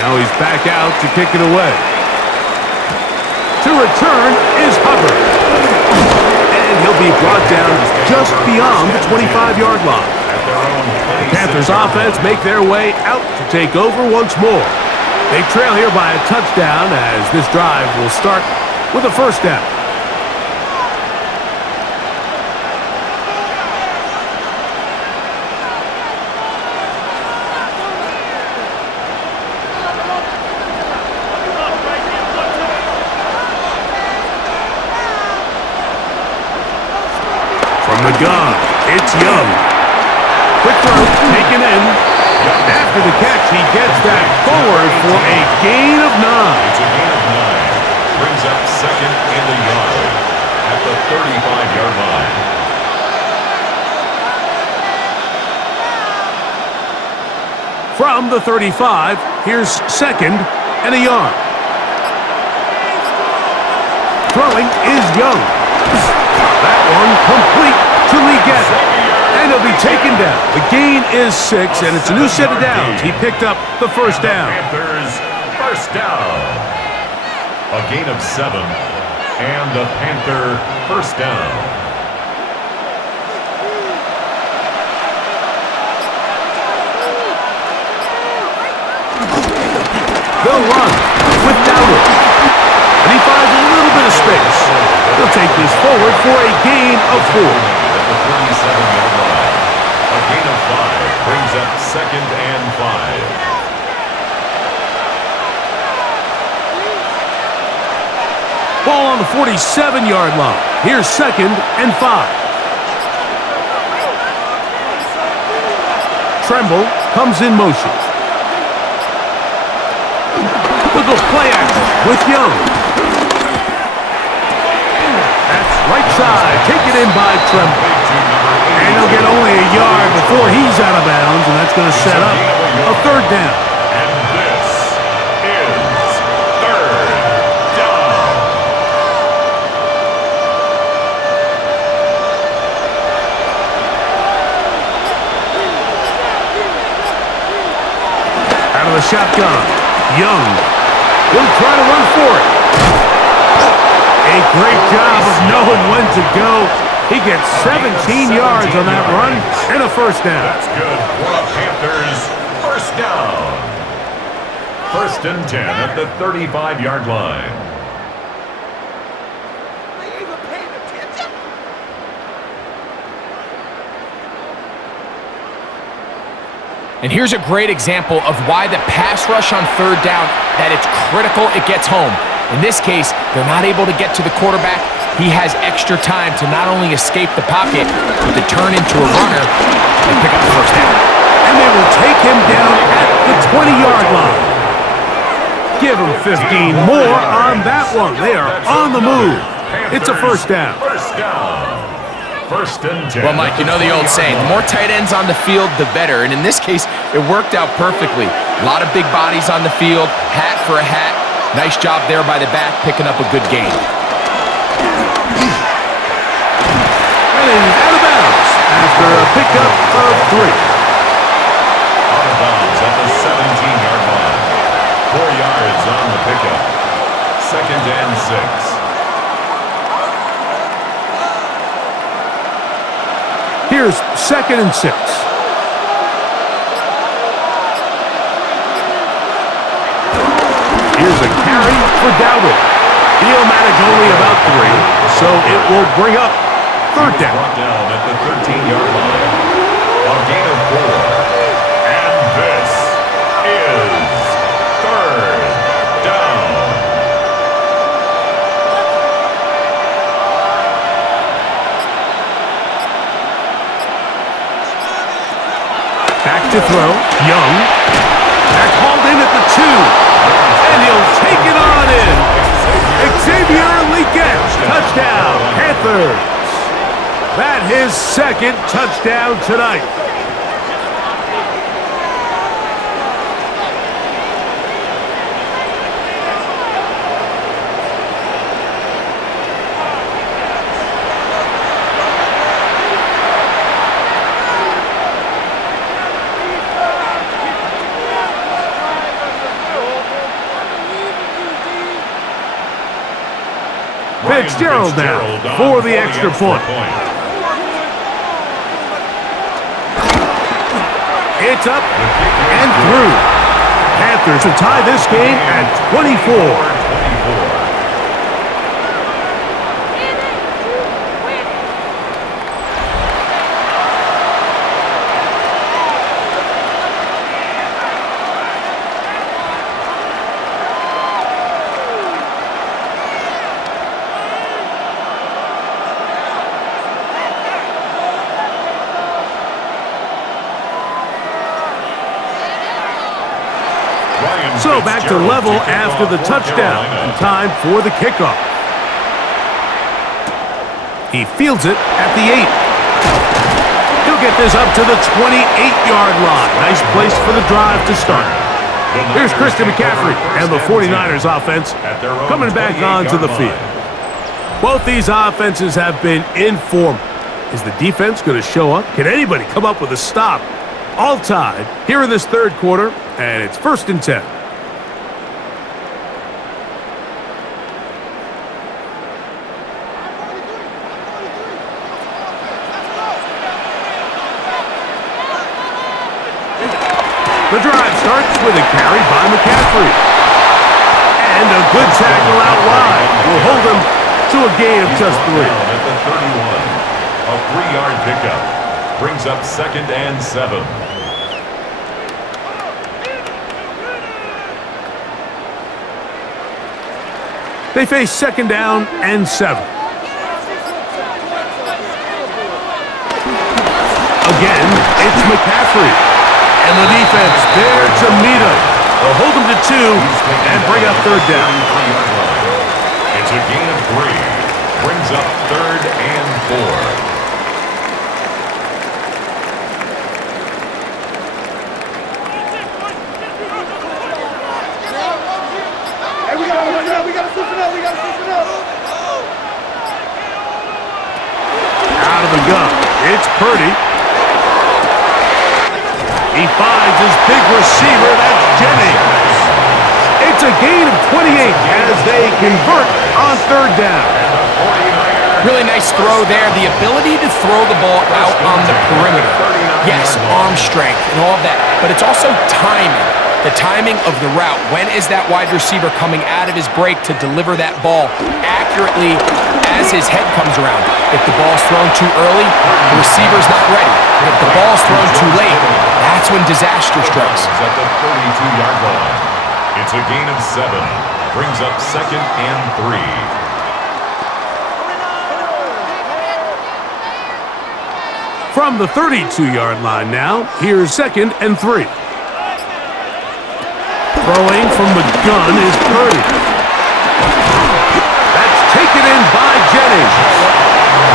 Now he's back out to kick it away. To return is Hubbard. And he'll be brought down just beyond the 25-yard line. The Panthers offense make their way out to take over once more. They trail here by a touchdown as this drive will start with a first down. From the gun, it's Young. Quick throw, taken in. After the catch, he gets that forward for a gain of 9. It's a gain of 9. Brings up second in the yard at the 35-yard line. From the 35, here's second and a yard. Throwing is Young. That one complete to Leggett. And he'll be taken down. The gain is 6, and it's a new set of downs. He picked up the first down. Panthers first down. A gain of 7, and the Panther first down. They'll run with Dowdle. And he finds a little bit of space. He'll take this forward for a gain of 4. At the 37-yard line. A gain of 5 brings up second and 5. Ball on the 47-yard line. Here's second and 5. Tremble comes in motion. Look at play action with Young. That's right side, taken in by Tremble. And he'll get only a yard before he's out of bounds, and that's That's going to set up a third down. And this is third down. Out of the shotgun, Young will try to run for it. A great job of knowing when to go. He gets 17 yards on that run and a first down. That's good for the Panthers. First down. First and 10 at the 35-yard line. And here's a great example of why the pass rush on third down, that it's critical it gets home. In this case, they're not able to get to the quarterback. He has extra time to not only escape the pocket, but to turn into a runner and pick up the first down. And they will take him down at the 20-yard line. Give him 15 more on that one. They are on the move. It's a first down. First down. First and 10. Well, Mike, you know the old saying, the more tight ends on the field, the better. And in this case, it worked out perfectly. A lot of big bodies on the field, hat for a hat. Nice job there by the back, picking up a good gain. And he's out of bounds after a pickup of 3. Out of bounds at the 17-yard line. 4 yards on the pickup. Second and 6. Here's second and 6. Here's a carry for Dowdle. Theomatic only about 3, so it will bring up third down. Brought down at the 13-yard line. A gain of 4. And this is third down. Back to throw. Young. Back hauled in at the 2. And he'll take it on in. Xavier Legette. Touchdown, Panthers. That his second touchdown tonight. Fitzgerald now for the extra point. It's up and through. Panthers will tie this game at 24. So back to level after the touchdown and time for the kickoff. He fields it at the 8. He'll get this up to the 28-yard line. Nice place for the drive to start. Here's Christian McCaffrey and the 49ers offense coming back onto the field. Both these offenses have been in form. Is the defense going to show up? Can anybody come up with a stop? All tied here in this third quarter, and it's first and 10. The drive starts with a carry by McCaffrey. And a good tackle out wide will hold him to a gain of just 3. At the 31, a 3-yard pickup brings up second and 7. They face second down and 7. Again, it's McCaffrey. And the defense there to meet him. They'll hold him to 2 and bring up third down. It's a gain of 3. Brings up third and 4. Purdy. He finds his big receiver, that's Jennings. It's a gain of 28 as they convert on third down. Really nice throw there. The ability to throw the ball out on the perimeter. Yes, arm strength and all of that, but it's also timing. The timing of the route. When is that wide receiver coming out of his break to deliver that ball accurately as his head comes around? If the ball's thrown too early, the receiver's not ready. If the ball's thrown too late, that's when disaster strikes. At the 32-yard line. It's a gain of 7. Brings up 2nd and 3. From the 32-yard line now, here's 2nd and 3. Throwing from the gun is Purdy. That's taken in by Jennings.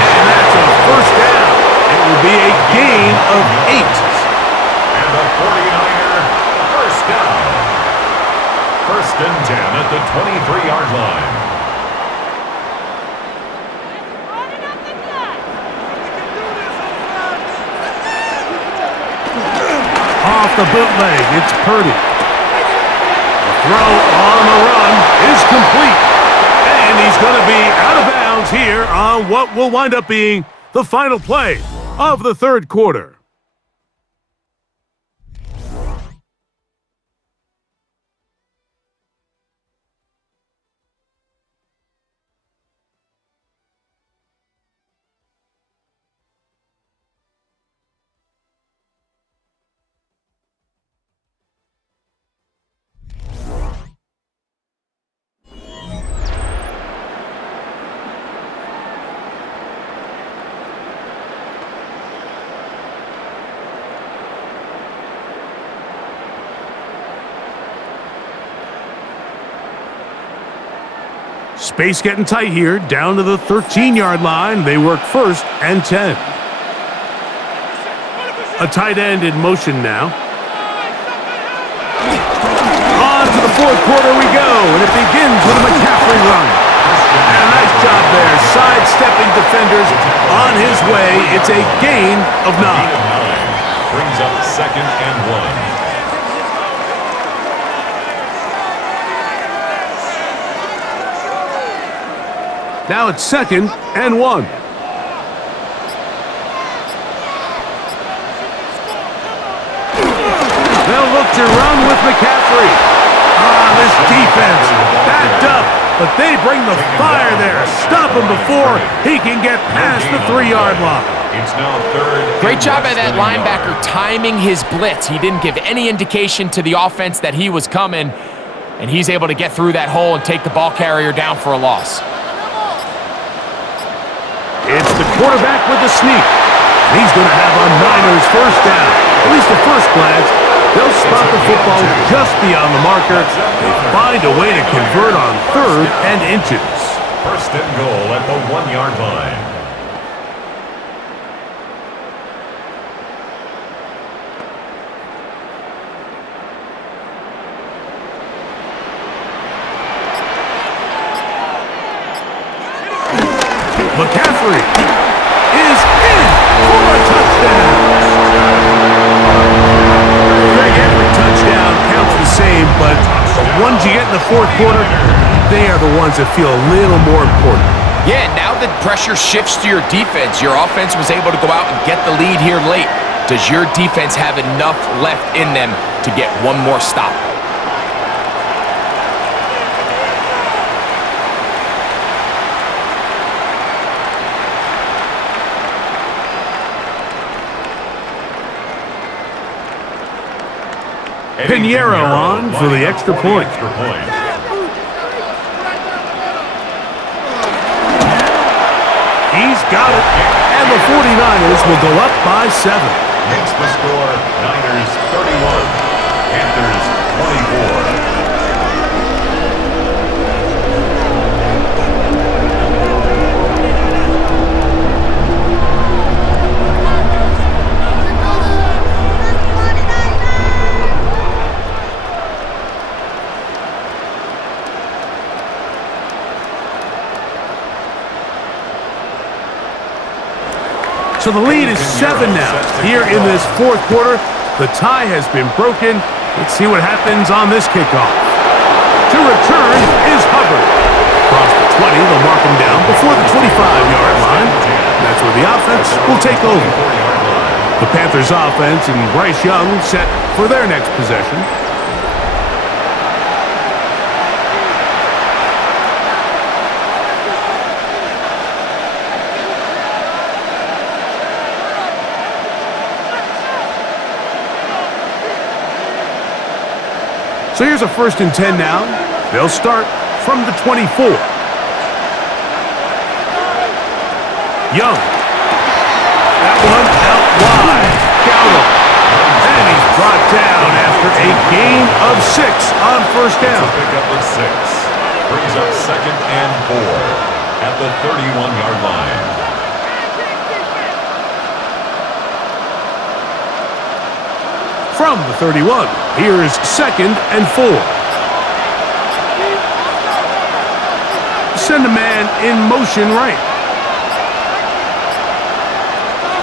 And that's a first down. It will be a gain of 8. And the 49er first down. 1st and 10 at the 23-yard line. Off the bootleg, it's Purdy. The throw on the run is complete. And he's going to be out of bounds here on what will wind up being the final play of the third quarter. Space getting tight here, down to the 13-yard line. They work 1st and 10. A tight end in motion now. On to the fourth quarter we go, and it begins with a McCaffrey run. And a nice job there, sidestepping defenders on his way. It's a gain of 9. Brings up 2nd and 1. Now it's 2nd and 1. They'll look to run with McCaffrey. This defense backed up, but they bring the fire there. Stop him before he can get past the 3-yard line. It's now 3rd. Great job by that linebacker timing his blitz. He didn't give any indication to the offense that he was coming, and he's able to get through that hole and take the ball carrier down for a loss. It's the quarterback with the sneak. He's going to have a Niners first down. At least at first glance, they'll spot the football just beyond the marker. They find a way to convert on 3rd and inches. 1st and goal at the 1-yard line. McCaffrey is in for a touchdown. Greg, every touchdown counts the same, but the ones you get in the fourth quarter, they are the ones that feel a little more important. Yeah, now that pressure shifts to your defense, your offense was able to go out and get the lead here late. Does your defense have enough left in them to get one more stop? Pinheiro on for the extra point. He's got it, and the 49ers will go up by 7. Makes the score Niners 31, Panthers 24. So the lead is 7 now. Here in this fourth quarter, the tie has been broken. Let's see what happens on this kickoff. To return is Hubbard. Across the 20, they'll mark him down before the 25-yard line. That's where the offense will take over. The Panthers offense and Bryce Young set for their next possession. So here's a 1st and 10 now. They'll start from the 24. Young. That one out wide. Dowdle. And he's brought down after a gain of 6 on 1st down. Pick up of 6. Brings up 2nd and 4 at the 31-yard line. From the 31, here is 2nd and 4. Send a man in motion right.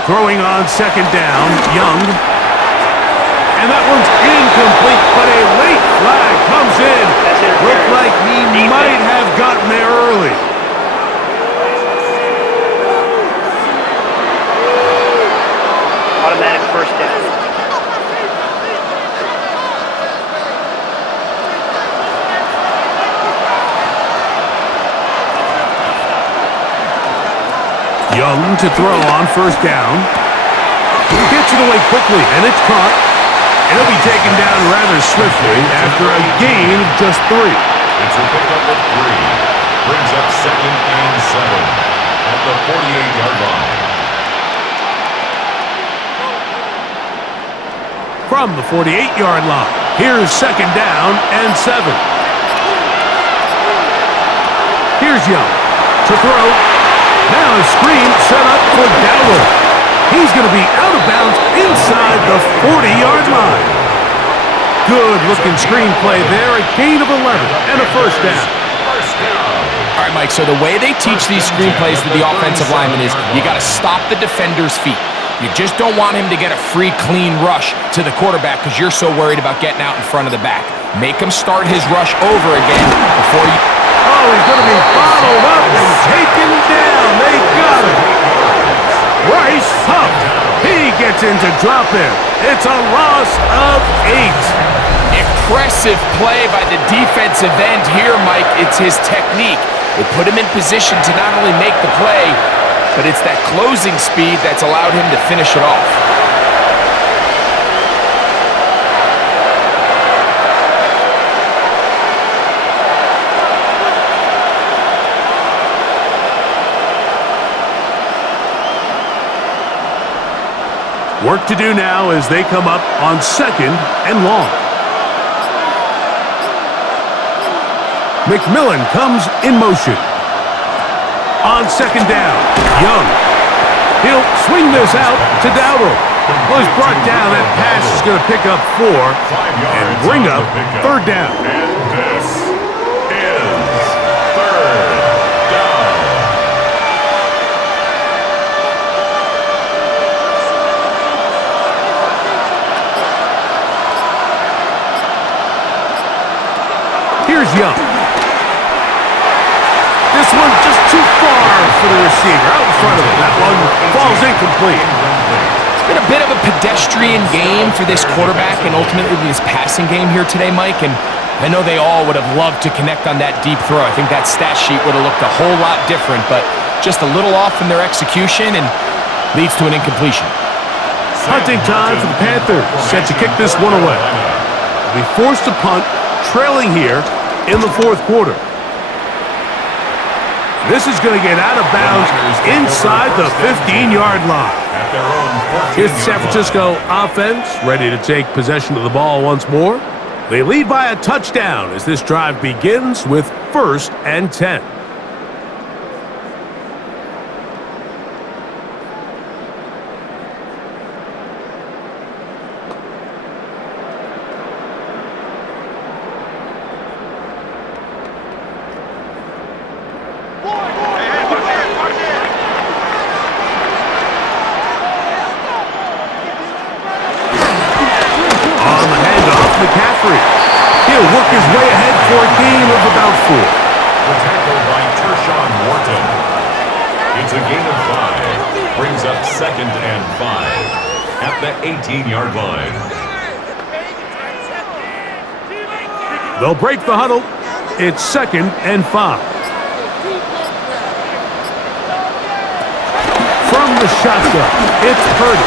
Throwing on 2nd down, Young. And that one's incomplete, but a late flag comes in. Looked like he might have gotten there early. Automatic 1st down. Young to throw on 1st down. Gets it away quickly, and it's caught. It'll be taken down rather swiftly after a gain of just 3. It's a pickup of 3. Brings up 2nd and 7 at the 48-yard line. From the 48-yard line, here's 2nd down and 7. Here's Young to throw. Now a screen set up for Dowdle. He's going to be out of bounds inside the 40-yard line. Good-looking screenplay there. A gain of 11 and a 1st down. All right, Mike, so the way they teach these screenplays to the offensive lineman is you got to stop the defender's feet. You just don't want him to get a free, clean rush to the quarterback because you're so worried about getting out in front of the back. Make him start his rush over again before you... Oh, he's going to be bottled up and taken down. They got him. Bryce Huff. He gets into drop in. It's a loss of 8. Impressive play by the defensive end here, Mike. It's his technique. They put him in position to not only make the play, but it's that closing speed that's allowed him to finish it off. Work to do now as they come up on 2nd and long. McMillan comes in motion. On 2nd down, Young. He'll swing this out to Dowdle. Well, he's brought down. That pass is going to pick up 4 and bring up 3rd down. And this is 3rd down. Here's Young. This one just too far for the receiver. Out in front of him. That one falls incomplete. It's been a bit of a pedestrian game for this quarterback and ultimately this passing game here today, Mike. And I know they all would have loved to connect on that deep throw. I think that stat sheet would have looked a whole lot different, but just a little off in their execution and leads to an incompletion. Punting time for the Panthers. Set to kick this one away. They'll be forced to punt, trailing here in the 4th quarter. This is going to get out of bounds inside the 15-yard line. Here's the San Francisco offense ready to take possession of the ball once more. They lead by a touchdown as this drive begins with 1st and 10. McCaffrey. He'll work his way ahead for a gain of about 4. The tackle by Tershawn Wharton. It's a gain of 5. Brings up 2nd and 5 at the 18-yard line. They'll break the huddle. It's 2nd and 5. From the shotgun, it's Purdy.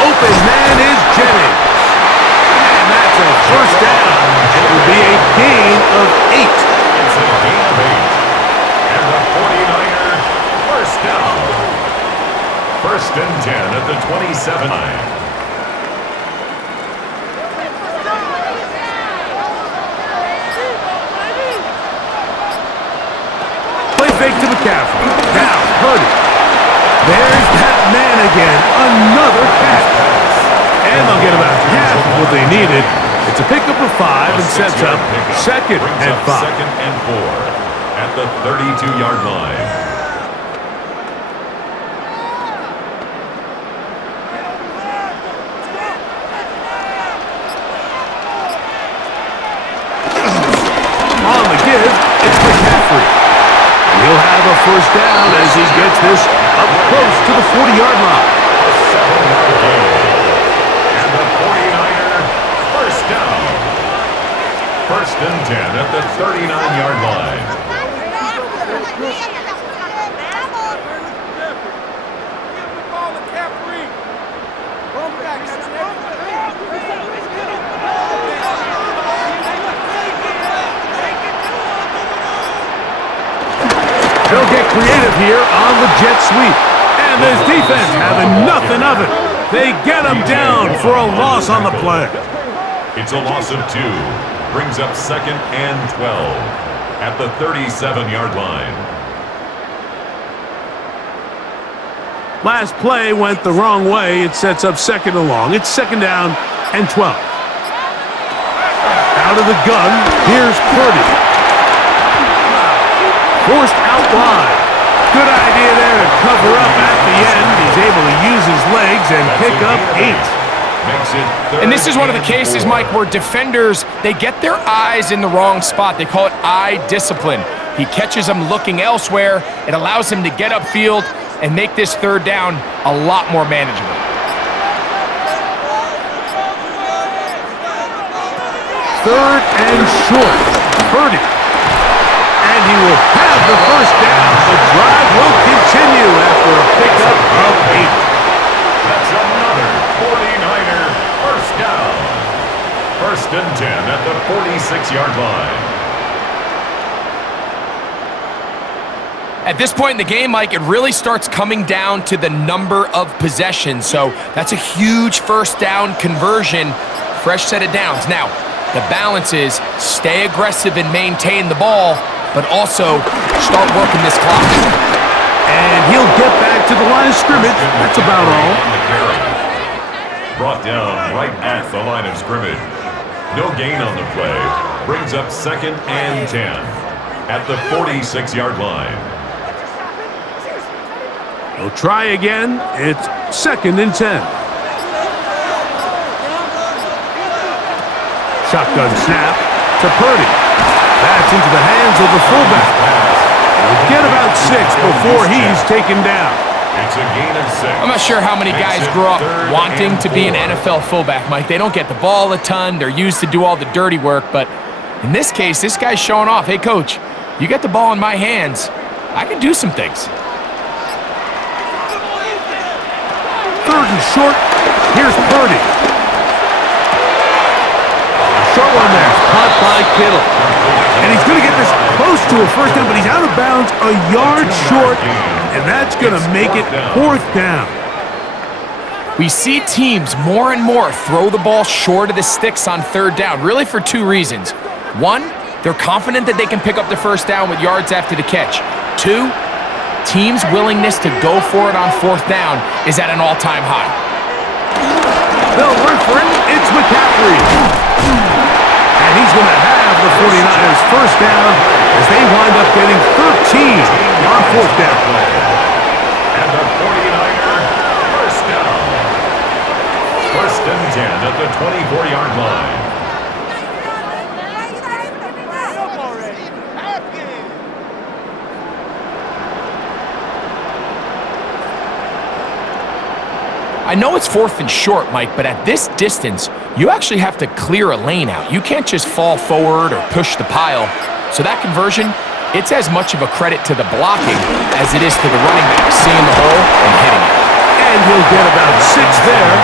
Open man is Jennings. And that's a first down. It will be a gain of 8. It's a gain of 8. And the 49er first down. 1st and 10 at the 27 line. Play fake to McCaffrey. Now Purdy. There's that man again. Another catch. And they'll get about half of what they needed. It's a pickup of 5 and sets up 2nd and 5. 2nd and 4 at the 32-yard line. On the give, it's McCaffrey. He'll have a first down as he gets this up close to the 40-yard line. A 7-yard gain. And the 49er first down. 1st and 10 at the 39-yard line. They'll get creative here on the jet sweep. And this defense having nothing of it. They get him down for a loss on the play. It's a loss of 2. Brings up 2nd and 12 at the 37-yard line. Last play went the wrong way. It sets up 2nd and long. It's 2nd down and 12. Out of the gun, here's Purdy. Forced out wide. Good idea there to cover up at the end. He's able to use his legs and pick up 8. And this is one of the cases, Mike, where defenders, they get their eyes in the wrong spot. They call it eye discipline. He catches them looking elsewhere. It allows him to get upfield and make this 3rd down a lot more manageable. 3rd and short. Purdy. And he will have the first down. The drive will continue after a pickup of 8. That's another 49er first down. 1st and 10 at the 46-yard line. At this point in the game, Mike, it really starts coming down to the number of possessions. So that's a huge first down conversion. Fresh set of downs. Now, the balance is stay aggressive and maintain the ball, but also start working this clock. And he'll get back to the line of scrimmage. That's about all. Brought down right at the line of scrimmage. No gain on the play. Brings up 2nd and 10 at the 46-yard line. He'll try again. It's 2nd and 10. Shotgun snap to Purdy. That's into the hands of the fullback. He'll get about 6 before he's taken down. It's a gain of 6. I'm not sure how many guys grew up wanting to be an NFL fullback, Mike. They don't get the ball a ton. They're used to do all the dirty work. But in this case, this guy's showing off. Hey, coach, you get the ball in my hands. I can do some things. 3rd and short. Here's Purdy. Short one there. Caught by Kittle. And he's going to get this close to a first down, but he's out of bounds a yard short, and that's going to make it 4th down. We see teams more and more throw the ball short of the sticks on 3rd down, really for 2 reasons. 1, they're confident that they can pick up the first down with yards after the catch. 2, teams' willingness to go for it on 4th down is at an all-time high. They'll run for it. It's McCaffrey. And he's going to have the 49ers first down as they wind up getting 13 on 4th down. And the 49er first down. 1st and 10 at the 24-yard line. I know it's 4th and short, Mike, but at this distance, you actually have to clear a lane out. You can't just fall forward or push the pile. So that conversion, it's as much of a credit to the blocking as it is to the running back seeing the hole and hitting it. And he'll get about 6 there,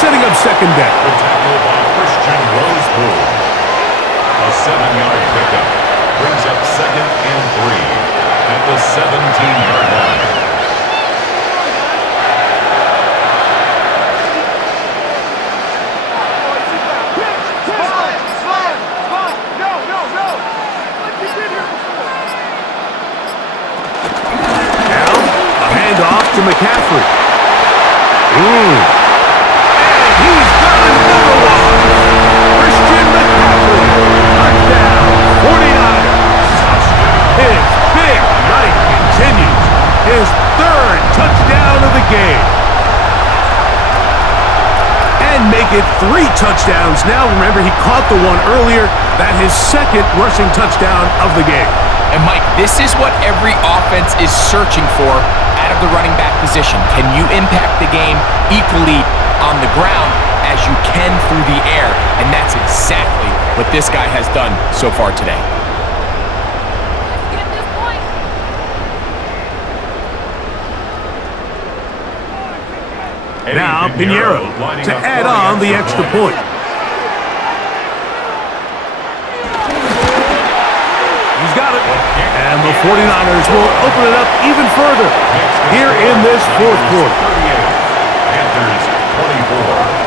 setting up second down. The tackle by Christian Roseboom. A 7-yard pickup brings up second and 3 at the 17-yard line. Off to McCaffrey. And he's got another one. Christian McCaffrey. Touchdown. 49ers. His big night continues. His 3rd touchdown of the game. And make it 3 touchdowns now. Remember, he caught the one earlier. That his 2nd rushing touchdown of the game. And Mike, this is what every offense is searching for out of the running back position. Can you impact the game equally on the ground as you can through the air? And that's exactly what this guy has done so far today. Now Pinheiro to add on the extra point. He's got it. And the 49ers will open it up even further here in this 4th quarter. Panthers 24.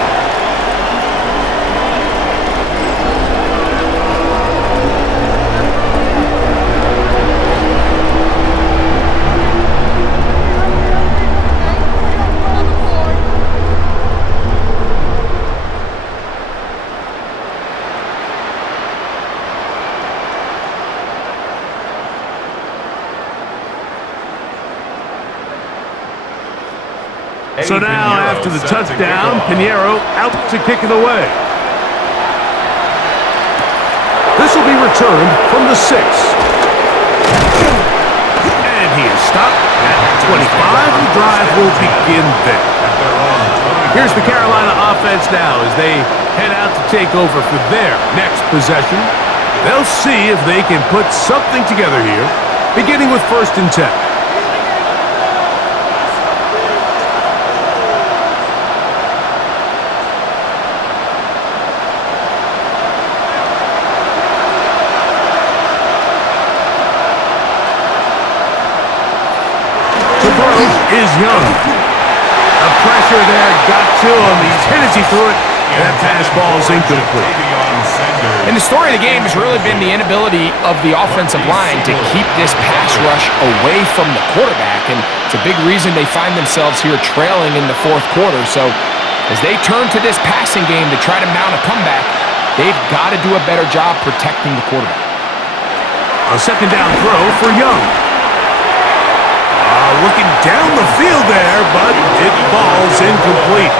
So now, after the touchdown, Pinheiro out to kick it away. This will be returned from the 6. And he is stopped at 25. The drive will begin there. Here's the Carolina offense now as they head out to take over for their next possession. They'll see if they can put something together here, beginning with 1st and 10. Is Young. The pressure there got to him. He's hit as he threw it, and that pass ball is incomplete. And the story of the game has really been the inability of the offensive line to keep this pass rush away from the quarterback, and it's a big reason they find themselves here trailing in the 4th quarter. So as they turn to this passing game to try to mount a comeback, they've got to do a better job protecting the quarterback. A 2nd down throw for Young. Looking down the field there, but it falls incomplete.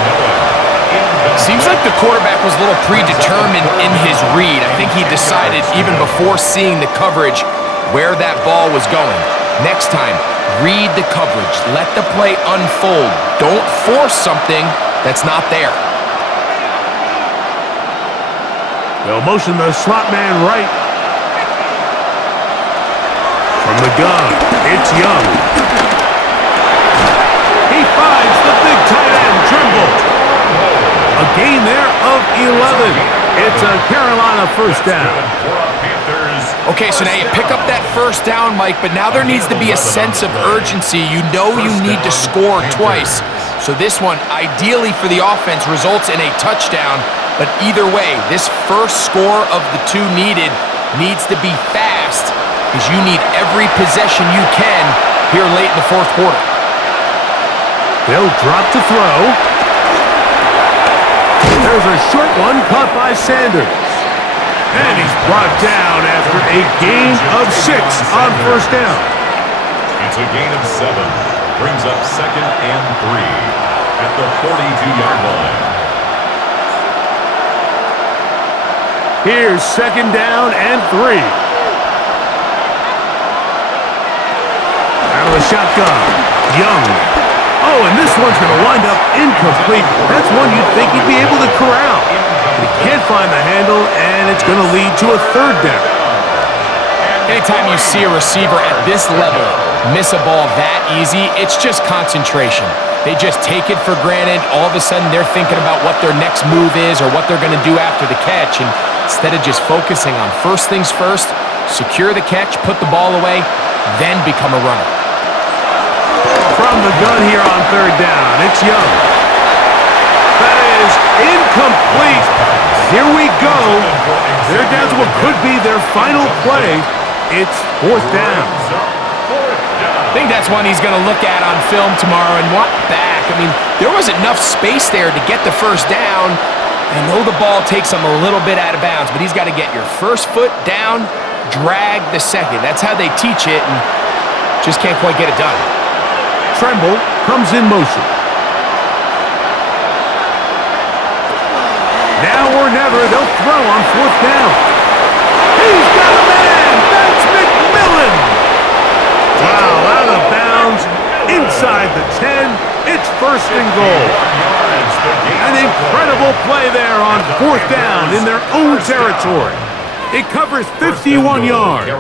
Seems like the quarterback was a little predetermined in his read. I think he decided even before seeing the coverage where that ball was going. Next time, read the coverage. Let the play unfold. Don't force something that's not there. They'll motion the slot man right. From the gun, it's Young. He finds the big tight end, Trimble. A gain there of 11. It's a Carolina 1st down. Okay, so now you pick up that 1st down, Mike, but now there needs to be a sense of urgency. You know you need to score twice. So this one, ideally for the offense, results in a touchdown. But either way, this first score of the 2 needed needs to be fast, because you need every possession you can here late in the 4th quarter. They'll drop to throw. There's a short one caught by Sanders. And he's brought down after a gain of 6 on 1st down. It's a gain of 7. Brings up 2nd and 3 at the 42-yard line. Here's 2nd down and 3. Out of the shotgun, Young. Oh, and this one's going to wind up incomplete. That's one you'd think he'd be able to corral. He can't find the handle, and it's going to lead to a third down. Anytime you see a receiver at this level miss a ball that easy, it's just concentration. They just take it for granted. All of a sudden, they're thinking about what their next move is or what they're going to do after the catch. And instead of just focusing on first things first, secure the catch, put the ball away, then become a runner. From the gun here on third down, it's Young. That is incomplete. Here we go. They're down to what could be their final play. It's fourth down. I think that's one he's going to look at on film tomorrow and watch back. I mean, there was enough space there to get the first down. I know the ball takes him a little bit out of bounds, but he's got to get your first foot down, drag the second. That's how they teach it, and just can't quite get it done. Tremble comes in motion. Now or never, they'll throw on fourth down. He's got a man! That's McMillan! Wow, out of bounds, inside the 10. It's first and goal. An incredible play there on fourth down in their own territory. It covers 51 yards.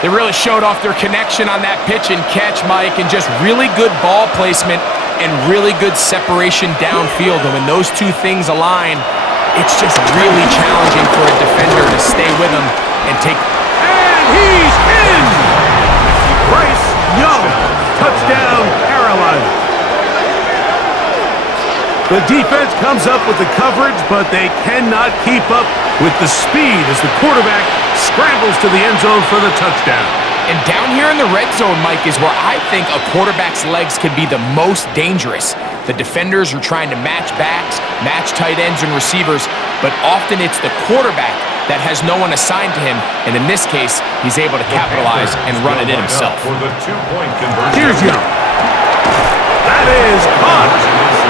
They really showed off their connection on that pitch and catch, Mike, and just really good ball placement and really good separation downfield. And when those two things align, it's just really challenging for a defender to stay with them and take. And he's in! Bryce Young, touchdown, Carolina. The defense comes up with the coverage, but they cannot keep up with the speed as the quarterback scrambles to the end zone for the touchdown. And down here in the red zone, Mike, is where I think a quarterback's legs can be the most dangerous. The defenders are trying to match backs, match tight ends and receivers, but often it's the quarterback that has no one assigned to him, and in this case, he's able to capitalize and run it in himself. For the two-point conversion. Here's Young. That is caught,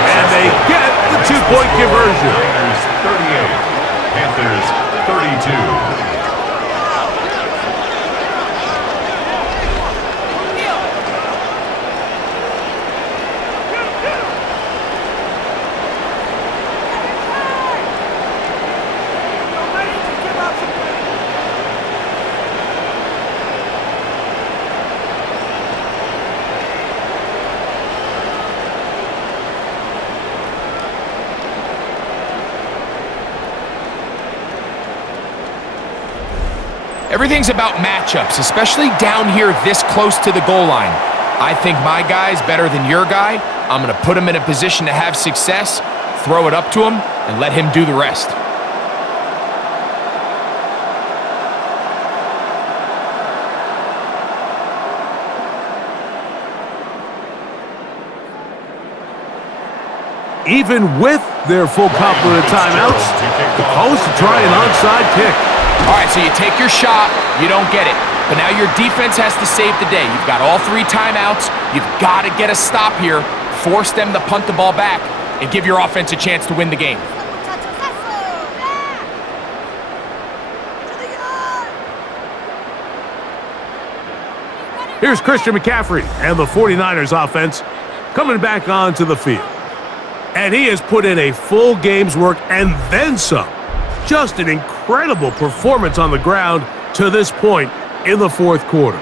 and they get the two-point conversion. Panthers 38, Panthers 32. Everything's about matchups, especially down here this close to the goal line. I think my guy's better than your guy. I'm going to put him in a position to have success, throw it up to him, and let him do the rest. Even with their full complement of timeouts, the call is to try an onside kick. All right, so you take your shot, you don't get it. But now your defense has to save the day. You've got all three timeouts. You've got to get a stop here, force them to punt the ball back, and give your offense a chance to win the game. Here's Christian McCaffrey and the 49ers offense coming back onto the field. And he has put in a full game's work and then some. Just an incredible performance on the ground to this point in the fourth quarter.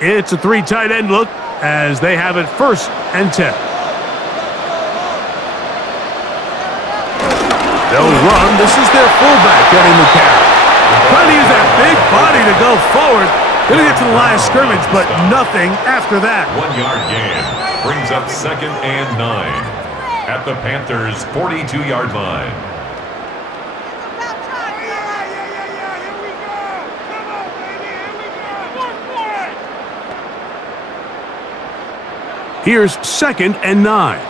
It's a three tight end look as they have it first and 10. They'll run. This is their fullback getting the carry. Trying to use that big body to go forward. Gonna get to the line of scrimmage, but nothing after that. 1 yard gain brings up 2nd and 9 at the Panthers' 42-yard line. Here's 2nd and 9.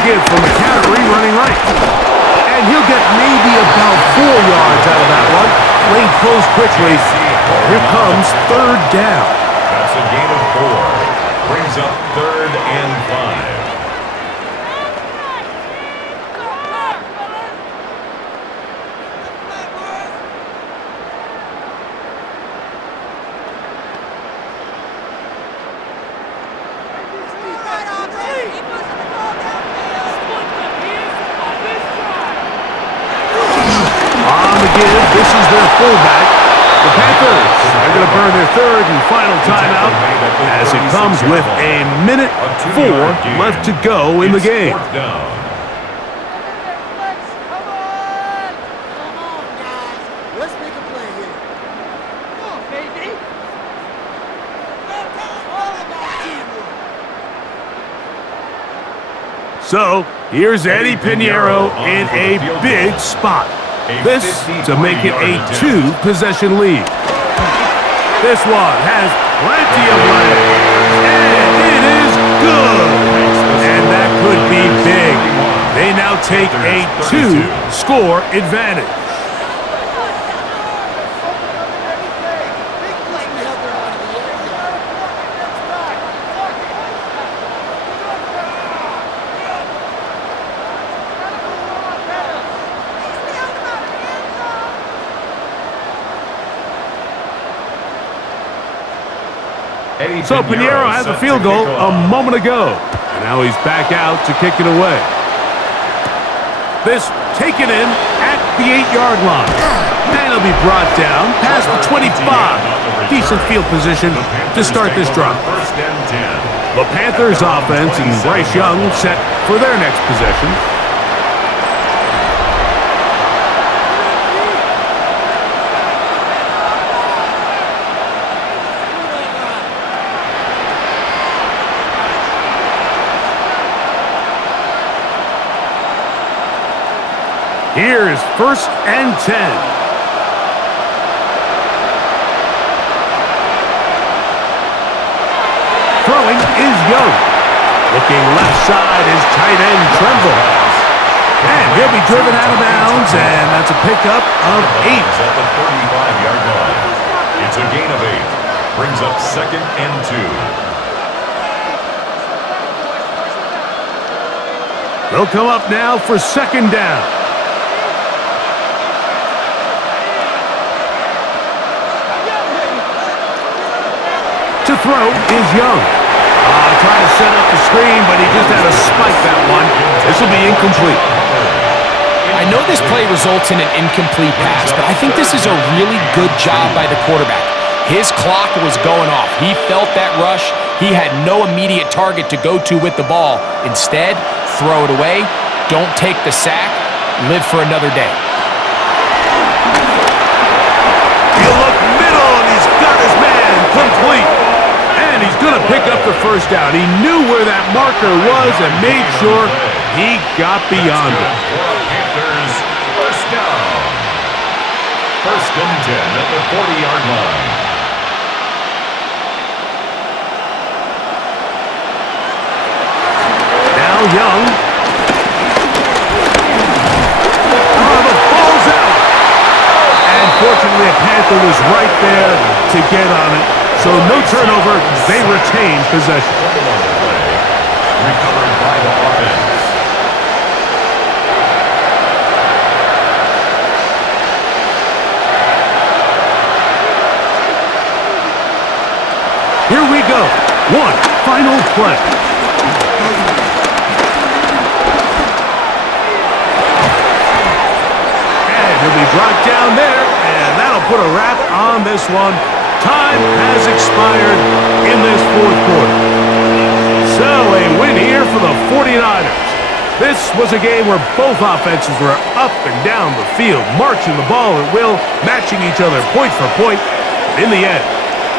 Give from McCaffrey running right. And he'll get maybe about 4 yards out of that one. Lane closed quickly. Here comes 3rd down. That's a gain of 4. brings up 3rd and 5. This is their fullback. The Panthers are going to burn their 3rd and final timeout as it comes with a minute 4 left to go in the game. So, here's Eddie Pinheiro in a big spot. This to make it a 2-possession lead. This one has plenty of legs, and it is good. And that could be big. They now take a 2-score advantage. So Pinheiro had the field goal a moment ago. And now he's back out to kick it away. This taken in at the 8-yard line. And it'll be brought down past the 25. Decent field position to start this drive. The Panthers offense and Bryce Young set for their next possession. Here's 1st and 10. Throwing is Young. Looking left side is tight end Tremble. And he'll be driven out of bounds, and that's a pickup of 8. At the 35-yard line. It's a gain of 8. Brings up 2nd and 2. They'll come up now for 2nd down. To throw is Young. Trying to set up the screen, but he just had to spike that one. This will be incomplete. I know this play results in an incomplete pass, but I think this is a really good job by the quarterback. His clock was going off. He felt that rush. He had no immediate target to go to with the ball. Instead, throw it away. Don't take the sack. Live for another day. He'll look middle, and he's got his man complete. And he's going to pick up the 1st down. He knew where that marker was and made sure he got beyond it. Panthers, 1st down. 1st and 10 at the 40-yard line. Now Young. The ball's out. And fortunately, a Panther was right there to get on it. So no turnover, they retain possession. Recovered by the offense. Here we go. One final play. And he'll be brought down there, and that'll put a wrap on this one. Time has expired in this 4th quarter. So a win here for the 49ers. This was a game where both offenses were up and down the field, marching the ball at will, matching each other point for point. In the end,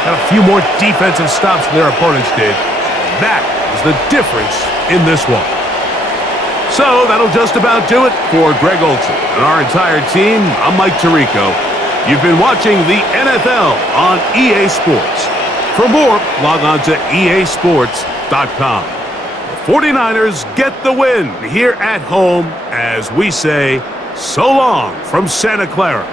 got a few more defensive stops than their opponents did. That is the difference in this one. So that'll just about do it for Greg Olson and our entire team. I'm Mike Tirico. You've been watching the NFL on EA Sports. For more, log on to easports.com. The 49ers get the win here at home as we say so long from Santa Clara.